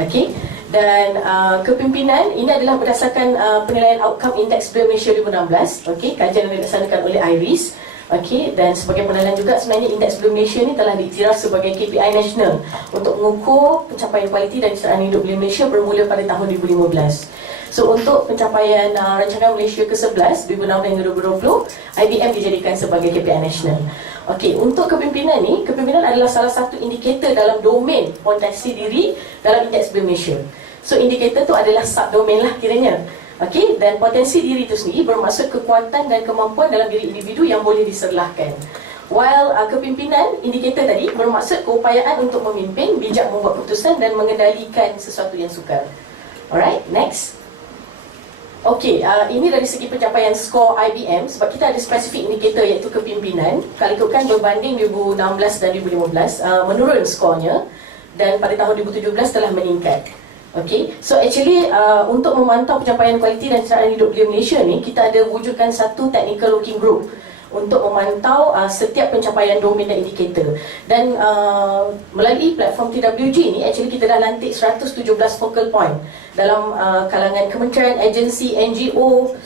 Okay, dan kepimpinan ini adalah berdasarkan penilaian outcome indeks belia Malaysia 2016. Okay, kajian yang dilaksanakan oleh IYRES. Okay, dan sebagai penilaian juga sebenarnya indeks belia Malaysia ni telah diiktiraf sebagai KPI nasional untuk mengukur pencapaian kualiti dan kesejahteraan hidup belia Malaysia bermula pada tahun 2015. So untuk pencapaian rancangan Malaysia ke-11 2016 hingga 2020, IBM dijadikan sebagai KPI nasional. Okey, untuk kepimpinan ni, kepimpinan adalah salah satu indikator dalam domain potensi diri dalam indeks belia Malaysia. So indikator tu adalah subdomain lah kiranya. Okey, dan potensi diri itu sendiri bermaksud kekuatan dan kemampuan dalam diri individu yang boleh diserlahkan. While kepimpinan, indikator tadi bermaksud keupayaan untuk memimpin, bijak membuat keputusan dan mengendalikan sesuatu yang sukar. Alright, next. Okey, ini dari segi pencapaian skor IBM sebab kita ada spesifik indikator iaitu kepimpinan. Kalau ikutkan berbanding 2016 dan 2015, menurun skornya dan pada tahun 2017 telah meningkat. Okay, so actually untuk memantau pencapaian kualiti dan kesejahteraan hidup belia Malaysia ni, kita ada wujudkan satu technical working group untuk memantau setiap pencapaian domain dan indikator. Dan melalui platform TWG ni, actually kita dah lantik 117 focal point dalam kalangan kementerian, agensi, NGO,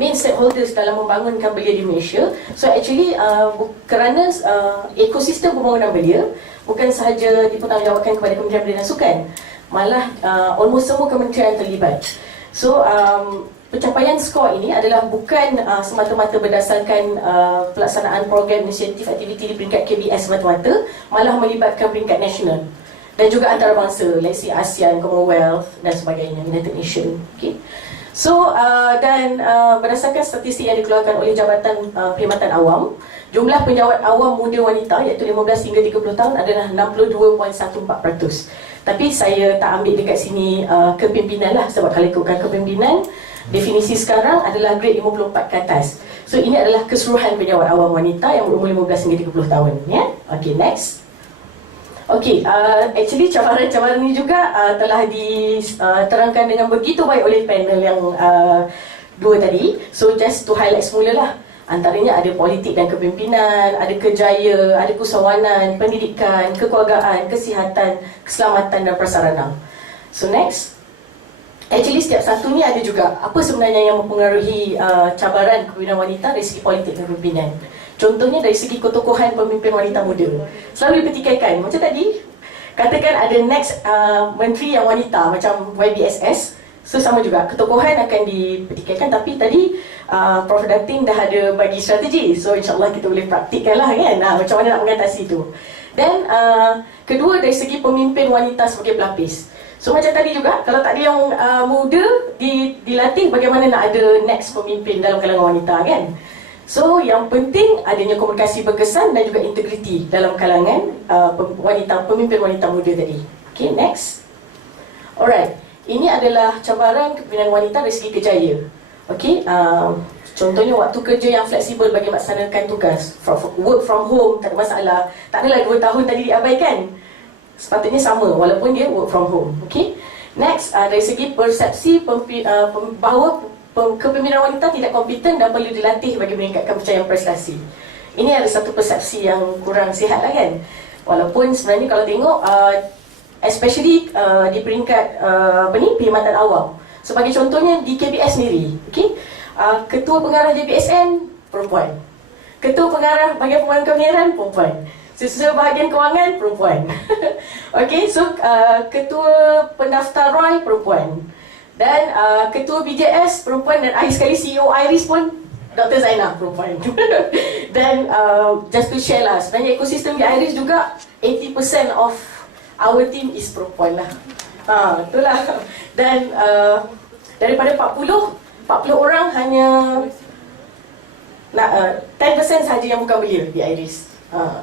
main stakeholders dalam membangunkan belia di Malaysia. So actually kerana ekosistem pembangunan belia bukan sahaja dipertanggungjawabkan kepada Kementerian Belia dan Sukan, malah almost semua kementerian terlibat. So pencapaian skor ini adalah bukan semata-mata berdasarkan pelaksanaan program inisiatif aktiviti di peringkat KBS semata-mata, malah melibatkan peringkat nasional dan juga antarabangsa, let's say ASEAN, Commonwealth dan sebagainya, United Nations. Okay. So dan berdasarkan statistik yang dikeluarkan oleh Jabatan Perkhidmatan Awam, jumlah penjawat awam muda wanita iaitu 15 hingga 30 tahun adalah 62.14%. Tapi saya tak ambil dekat sini kepimpinan lah sebab kalau ikutkan kepimpinan, definisi sekarang adalah grade 54 ke atas. So ini adalah keseluruhan penjawat awam wanita yang berumur 15 hingga 30 tahun. Ya? Okay, next. Okay, actually cabaran-cabaran ini juga telah diterangkan dengan begitu baik oleh panel yang dua tadi. So just to highlight semula lah. Antaranya ada politik dan kepimpinan, ada kerjaya, ada usahawanan, pendidikan, kekeluargaan, kesihatan, keselamatan dan prasarana. So next. Actually setiap satu ni ada juga apa sebenarnya yang mempengaruhi cabaran kepimpinan wanita dari segi politik dan kepimpinan. Contohnya dari segi ketokohan pemimpin wanita muda. Selalu dipertikaikan. Macam tadi, katakan ada next menteri yang wanita macam YBSS. So sama juga, ketokohan akan dipertikaikan. Tapi tadi Prof. Datin dah ada bagi strategi. So insyaAllah kita boleh praktikkan lah kan, macam mana nak mengatasi itu. Dan kedua dari segi pemimpin wanita sebagai pelapis. So macam tadi juga, kalau tak ada yang muda dilatih bagaimana nak ada next pemimpin dalam kalangan wanita kan. So yang penting adanya komunikasi berkesan dan juga integriti dalam kalangan pemimpin wanita muda tadi. Okay, next. Alright, ini adalah cabaran kepimpinan wanita dari segi kerjaya. Okay, contohnya waktu kerja yang fleksibel bagi melaksanakan tugas, work from home, tak ada masalah. Tak adalah 2 tahun tadi diabaikan. Sepatutnya sama walaupun dia work from home. Okay, next, dari segi persepsi bahawa kepimpinan wanita tidak kompeten dan perlu dilatih bagi meningkatkan pencapaian prestasi. Ini ada satu persepsi yang kurang sihat lah kan. Walaupun sebenarnya kalau tengok especially di peringkat perkhidmatan awam, Sebagai contohnya di KBS sendiri, okey, ketua pengarah JPSN perempuan, ketua pengarah bahagian pembangunan kemahiran perempuan, setiausaha bahagian kewangan perempuan. Okey, so ketua pendaftar ROI perempuan, dan ketua BJS perempuan, dan akhir sekali CEO IYRES pun Dr. Zainah perempuan. Dan just to share lah, sebenarnya ekosistem di IYRES juga 80% of our team is perempuan lah. Itulah. Dan daripada 40 orang hanya 10% saja yang bukan belia di IYRES.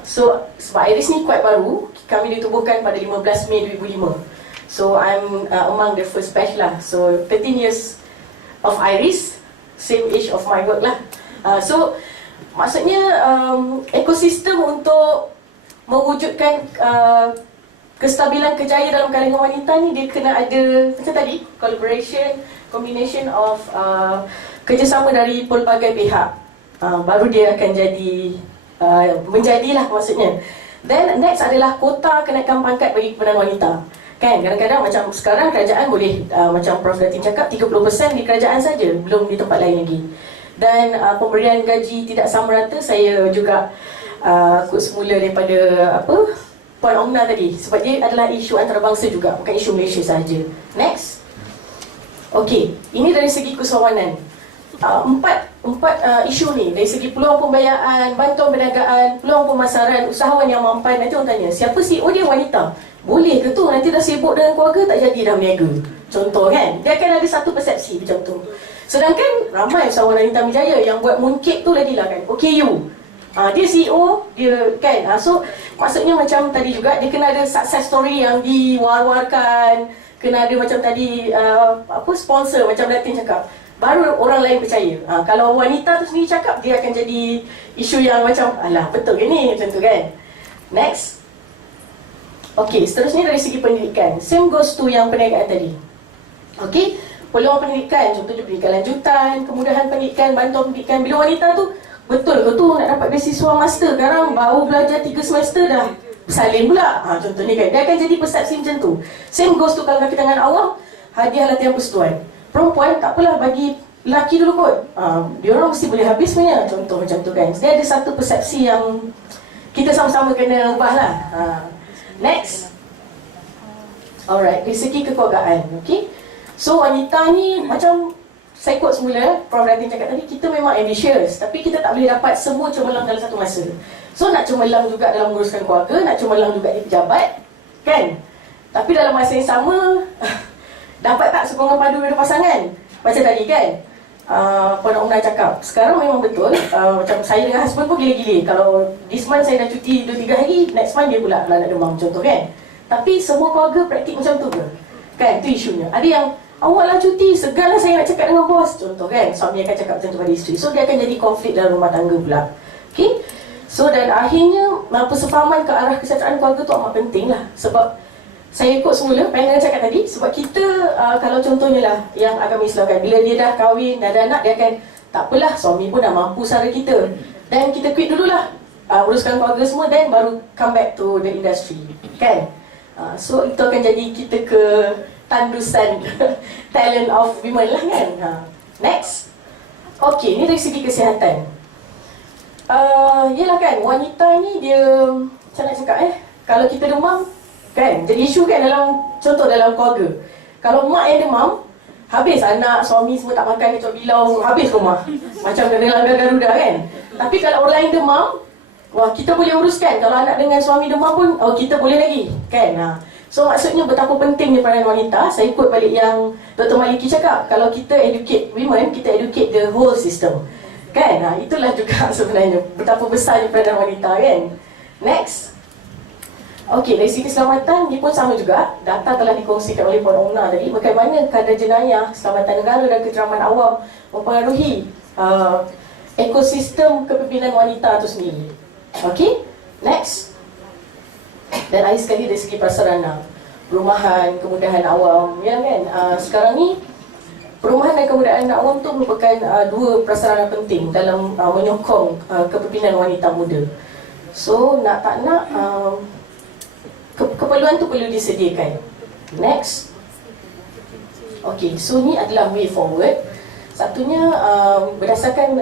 So sebab IYRES ni quite baru, kami ditubuhkan pada 15 Mei 2005. So I'm among the first batch lah. So 13 years of IYRES, same age of my work lah. So maksudnya ekosistem untuk mewujudkan kestabilan kerjaya dalam kalangan wanita ni, dia kena ada macam tadi, collaboration, combination of kerjasama dari pelbagai pihak, baru dia akan jadi menjadilah maksudnya. Then next adalah kota kenaikan pangkat bagi kepimpinan wanita. Kan kadang-kadang macam sekarang kerajaan boleh macam Prof Datin cakap 30% di kerajaan saja, belum di tempat lain lagi. Dan pemberian gaji tidak sama rata, saya juga quote semula daripada Puan Omna tadi, sebab dia adalah isu antarabangsa juga, bukan isu Malaysia sahaja. Next. Okey, ini dari segi kesewanan. Empat isu ni, dari segi peluang pembiayaan, bantuan perniagaan, peluang pemasaran, usahawan yang mampan. Nanti orang tanya, siapa CEO dia wanita? Boleh ke tu? Nanti dah sibuk dengan keluarga, tak jadi dah berniaga. Contoh kan, dia akan ada satu persepsi macam tu. Sedangkan ramai usahawan wanita berjaya yang buat mooncake tu lagi lah kan, OKU. Dia CEO, dia kan. So maksudnya macam tadi juga, dia kena ada success story yang diwar-warkan, kena ada macam tadi sponsor macam Datin cakap, baru orang lain percaya. Kalau wanita tu sendiri cakap, dia akan jadi isu yang macam alah betul ke ni, macam tu kan. Next. Okey, seterusnya dari segi pendidikan, same goes to yang perniagaan tadi. Okey, peluang pendidikan, contohnya pendidikan lanjutan, kemudahan pendidikan, bantuan pendidikan. Bila wanita tu betul ke tu nak dapat beasiswa master, sekarang baru belajar 3 semester dah bersalin pula. Contohnya kan, dia akan jadi persepsi macam tu. Same goes to kalau kaki tangan awam, hadiah latihan persetujuan. Perempuan tak apalah, bagi lelaki dulu kot. Dia orang mesti boleh habis punya. Contoh macam tu kan. Dia ada satu persepsi yang kita sama-sama kena ubah lah. Next. Alright, dari segi kekeluargaan. Okay. So wanita ni macam saya quote semula, Prof Datin cakap tadi, kita memang ambitious, tapi kita tak boleh dapat semua cemerlang dalam satu masa. So nak cemerlang juga dalam menguruskan keluarga, nak cemerlang juga di pejabat, kan? Tapi dalam masa yang sama, dapat tak sokongan padu dari pasangan? Macam tadi kan, Puan Omna cakap, sekarang memang betul, macam saya dengan husband pun gila-gila. Kalau this month saya dah cuti 2-3 hari, next month dia pula nak demam, contoh kan. Tapi semua keluarga praktik macam tu ke? Kan, tu isunya. Ada yang awak lah cuti, segan lah saya nak cakap dengan bos, contoh kan. Suami akan cakap macam tu pada isteri. So dia akan jadi konflik dalam rumah tangga pula. Okay. So dan akhirnya persefahaman ke arah kesejahteraan keluarga tu amat penting lah. Sebab saya ikut semula, panel cakap tadi, sebab kita kalau contohnya lah yang agama Islam kan, bila dia dah kahwin, dah ada anak, dia akan tak apalah, suami pun dah mampu sara kita, dan kita quit dululah, uruskan keluarga semua, dan baru come back to the industry kan. So itu akan jadi kita ke tandusan talent of women lah kan. Next. Okay, ni dari segi kesihatan. Yelah kan, wanita ni dia macam nak cakap kalau kita demam kan, jadi isu kan dalam, contoh dalam keluarga. Kalau mak yang demam, habis anak, suami semua tak makan kecok bilau, habis rumah. Macam kena langgar Garuda kan. Tapi kalau orang lain demam, wah kita boleh uruskan. Kalau anak dengan suami demam pun, kita boleh lagi kan. So maksudnya betapa pentingnya peranan wanita. Saya ikut balik yang Dr. Maliki cakap, kalau kita educate women, kita educate the whole system kan. Itulah juga sebenarnya betapa besarnya peranan wanita kan. Next. Okey, dari segi keselamatan, dia pun sama juga. Data telah dikongsikan oleh Puan Omna tadi, bagaimana kadar jenayah, keselamatan negara dan keteraman awam mempengaruhi ekosistem kepimpinan wanita itu sendiri. Okey, next. Dan akhir sekali dari segi prasarana, perumahan, kemudahan awam, ya kan. Sekarang ni perumahan dan kemudahan awam tu merupakan dua prasarana penting dalam menyokong kepimpinan wanita muda. So nak tak nak, keperluan tu perlu disediakan. Next. Okey, so ni adalah way forward. Satunya berdasarkan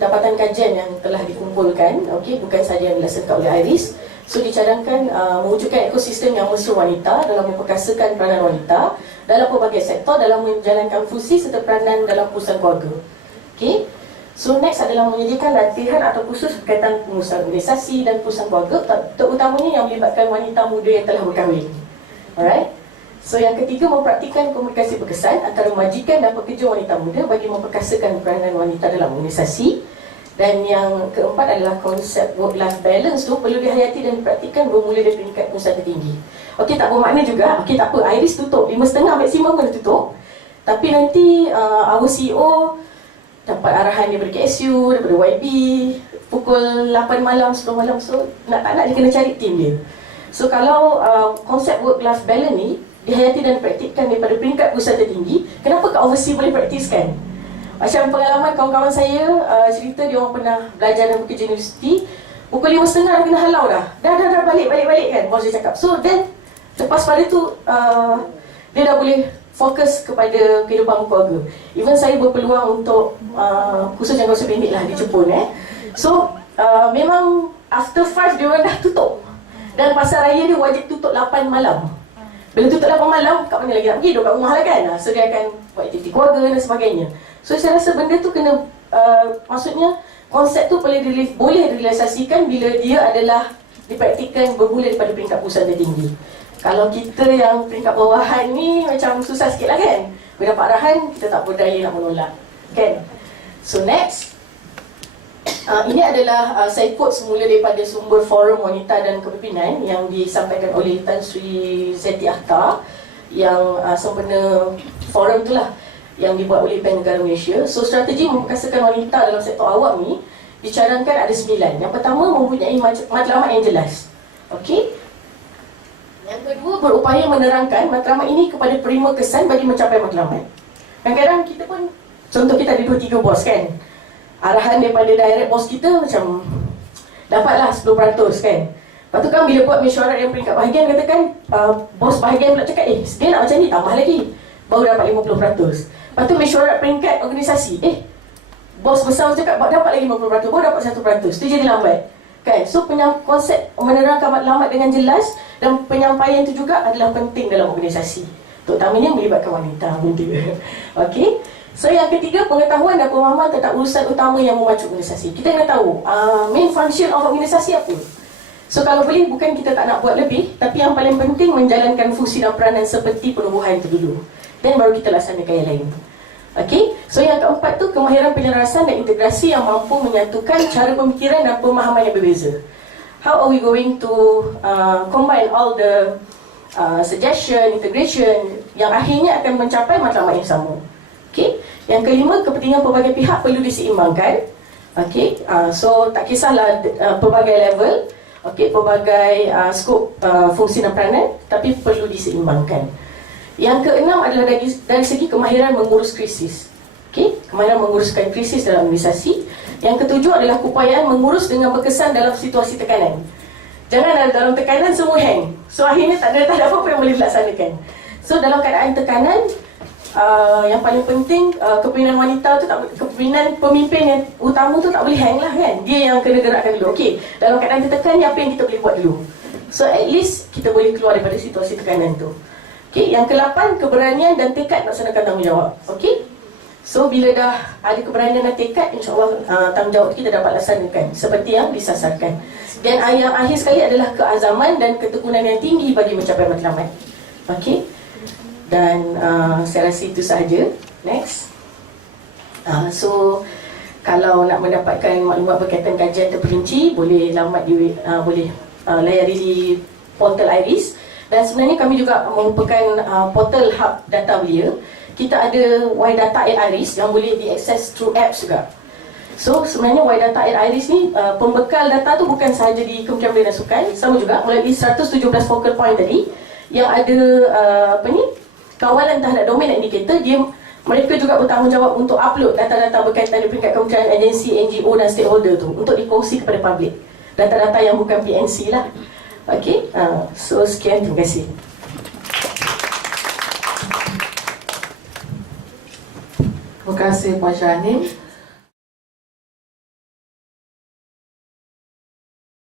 dapatan kajian yang telah dikumpulkan, okey, bukan sahaja yang dilaksanakan oleh IYRES. So dicadangkan mewujudkan ekosistem yang mesra wanita dalam memperkasakan peranan wanita dalam pelbagai sektor dalam menjalankan fungsi serta peranan dalam perusahaan keluarga. Okey. So next adalah menyediakan latihan atau kursus berkaitan pengurusan organisasi dan perusahaan keluarga, terutamanya yang melibatkan wanita muda yang telah berkahwin. Alright. So yang ketiga, mempraktikkan komunikasi berkesan antara majikan dan pekerja wanita muda bagi memperkasakan peranan wanita dalam organisasi. Dan yang keempat adalah konsep work-life balance tu perlu dihayati dan dipraktikkan bermula dari peringkat pusat tertinggi. Okey, tak bermakna juga, okey tak apa, IYRES tutup 5.30 maksimum kena tutup. Tapi nanti our CEO dapat arahan daripada KSU, daripada YB pukul 8 malam, 10 malam. So nak tak nak dia kena cari tim dia. So kalau konsep work-life balance ni dihayati dan dipraktikkan daripada peringkat pusat tertinggi, kenapa kat overseas boleh praktiskan? Macam pengalaman kawan-kawan saya cerita dia orang pernah belajar dan bekerja universiti, pukul 5.30 dah kena halau dah. Dah balik kan, bos dia cakap. So then lepas pada tu dia dah boleh fokus kepada kehidupan keluarga. Even saya berpeluang untuk kursus jangkauan pendek lah di Jepun So memang after 5 dia orang dah tutup. Dan pasar raya dia wajib tutup 8 malam. Bila tutup 8 malam, kat mana lagi nak pergi? Duduk kat rumah lah kan. So dia akan buat aktiviti keluarga dan sebagainya. So saya rasa benda tu kena maksudnya konsep tu boleh direalisasikan bila dia adalah dipraktikkan bermula daripada peringkat pusat tertinggi. Kalau kita yang peringkat bawahan ni macam susah sikit lah kan. Bila dapat arahan, kita tak berdaya nak menolak kan. So next, ini adalah saya quote semula daripada sumber Forum Wanita dan Kepimpinan yang disampaikan oleh Tan Sri Setiausaha yang sempena forum itulah yang dibuat oleh PEN Negara Malaysia. So strategi memperkasakan wanita dalam sektor awam ni dicadangkan ada 9. Yang pertama, mempunyai matlamat yang jelas. Okey. Yang kedua, berupaya menerangkan matlamat ini kepada penerima kesan bagi mencapai matlamat. Kadang-kadang kita pun, contoh kita ada 2-3 bos kan, arahan daripada direct bos kita macam dapatlah 10% kan. Lepas tu kan bila buat mesyuarat yang peringkat bahagian, katakan bos bahagian pula cakap dia nak macam ni, tambah lagi, baru dapat 50%. Lepas tu mesyuarat peringkat organisasi, bos besar cakap dapat lagi 50%, baru dapat 1%. Tu jadi lambat kan. So konsep menerangkan matlamat dengan jelas dan penyampaian itu juga adalah penting dalam organisasi, terutamanya melibatkan wanita muda. Okey. So yang ketiga, pengetahuan dan pemahaman tentang urusan utama yang memacu organisasi. Kita kena tahu main function of organisasi apa. So kalau boleh, bukan kita tak nak buat lebih, tapi yang paling penting menjalankan fungsi dan peranan seperti penubuhan itu dulu, dan baru kita laksanakan yang lain. Okey. So yang keempat tu, kemahiran penyelarasan dan integrasi yang mampu menyatukan cara pemikiran dan pemahaman yang berbeza. How are we going to combine all the suggestion, integration yang akhirnya akan mencapai matlamat yang sama. Okey. Yang kelima, kepentingan pelbagai pihak perlu diseimbangkan. Okey. So tak kisahlah pelbagai level, okey, pelbagai skop fungsi dan peranan, tapi perlu diseimbangkan. Yang keenam adalah dari segi kemahiran mengurus krisis. Okey, kemahiran menguruskan krisis dalam organisasi. Yang ketujuh adalah keupayaan mengurus dengan berkesan dalam situasi tekanan. Jangan dalam tekanan semua hang. So akhirnya tak ada apa-apa yang boleh dilaksanakan. So dalam keadaan tekanan, yang paling penting kepimpinan wanita tu kepimpinan pemimpin yang utama tu tak boleh hang lah kan. Dia yang kena gerakkan dulu. Okey, dalam keadaan ditekan ni apa yang kita boleh buat dulu. So at least kita boleh keluar daripada situasi tekanan tu. Okey, yang ke-8, keberanian dan tekad melaksanakan tanggungjawab. Okey. So bila dah ada keberanian dan tekad, insya-Allah tanggungjawab kita dapat laksanakan seperti yang disasarkan. Dan yang akhir sekali adalah keazaman dan ketekunan yang tinggi bagi mencapai matlamat. Okey. Dan saya rasa itu sahaja. Next. So kalau nak mendapatkan maklumat berkaitan kajian terperinci, boleh layari di portal IYRES. Dan sebenarnya kami juga merupakan portal hub data Belia. Kita ada YouthIdeas yang boleh diakses through apps juga. So sebenarnya YouthIdeas ni pembekal data tu bukan sahaja di Kementerian Belia dan Sukan, sama juga melalui 117 focal point tadi yang ada kawalan terhadap domain indikator. Mereka juga bertanggungjawab untuk upload data-data berkaitan dengan peringkat kementerian, agensi, NGO dan stakeholder tu untuk dikongsi kepada publik. Data-data yang bukan PNC lah. Okey, so sekian, terima kasih. kasih Puan Shahhanim.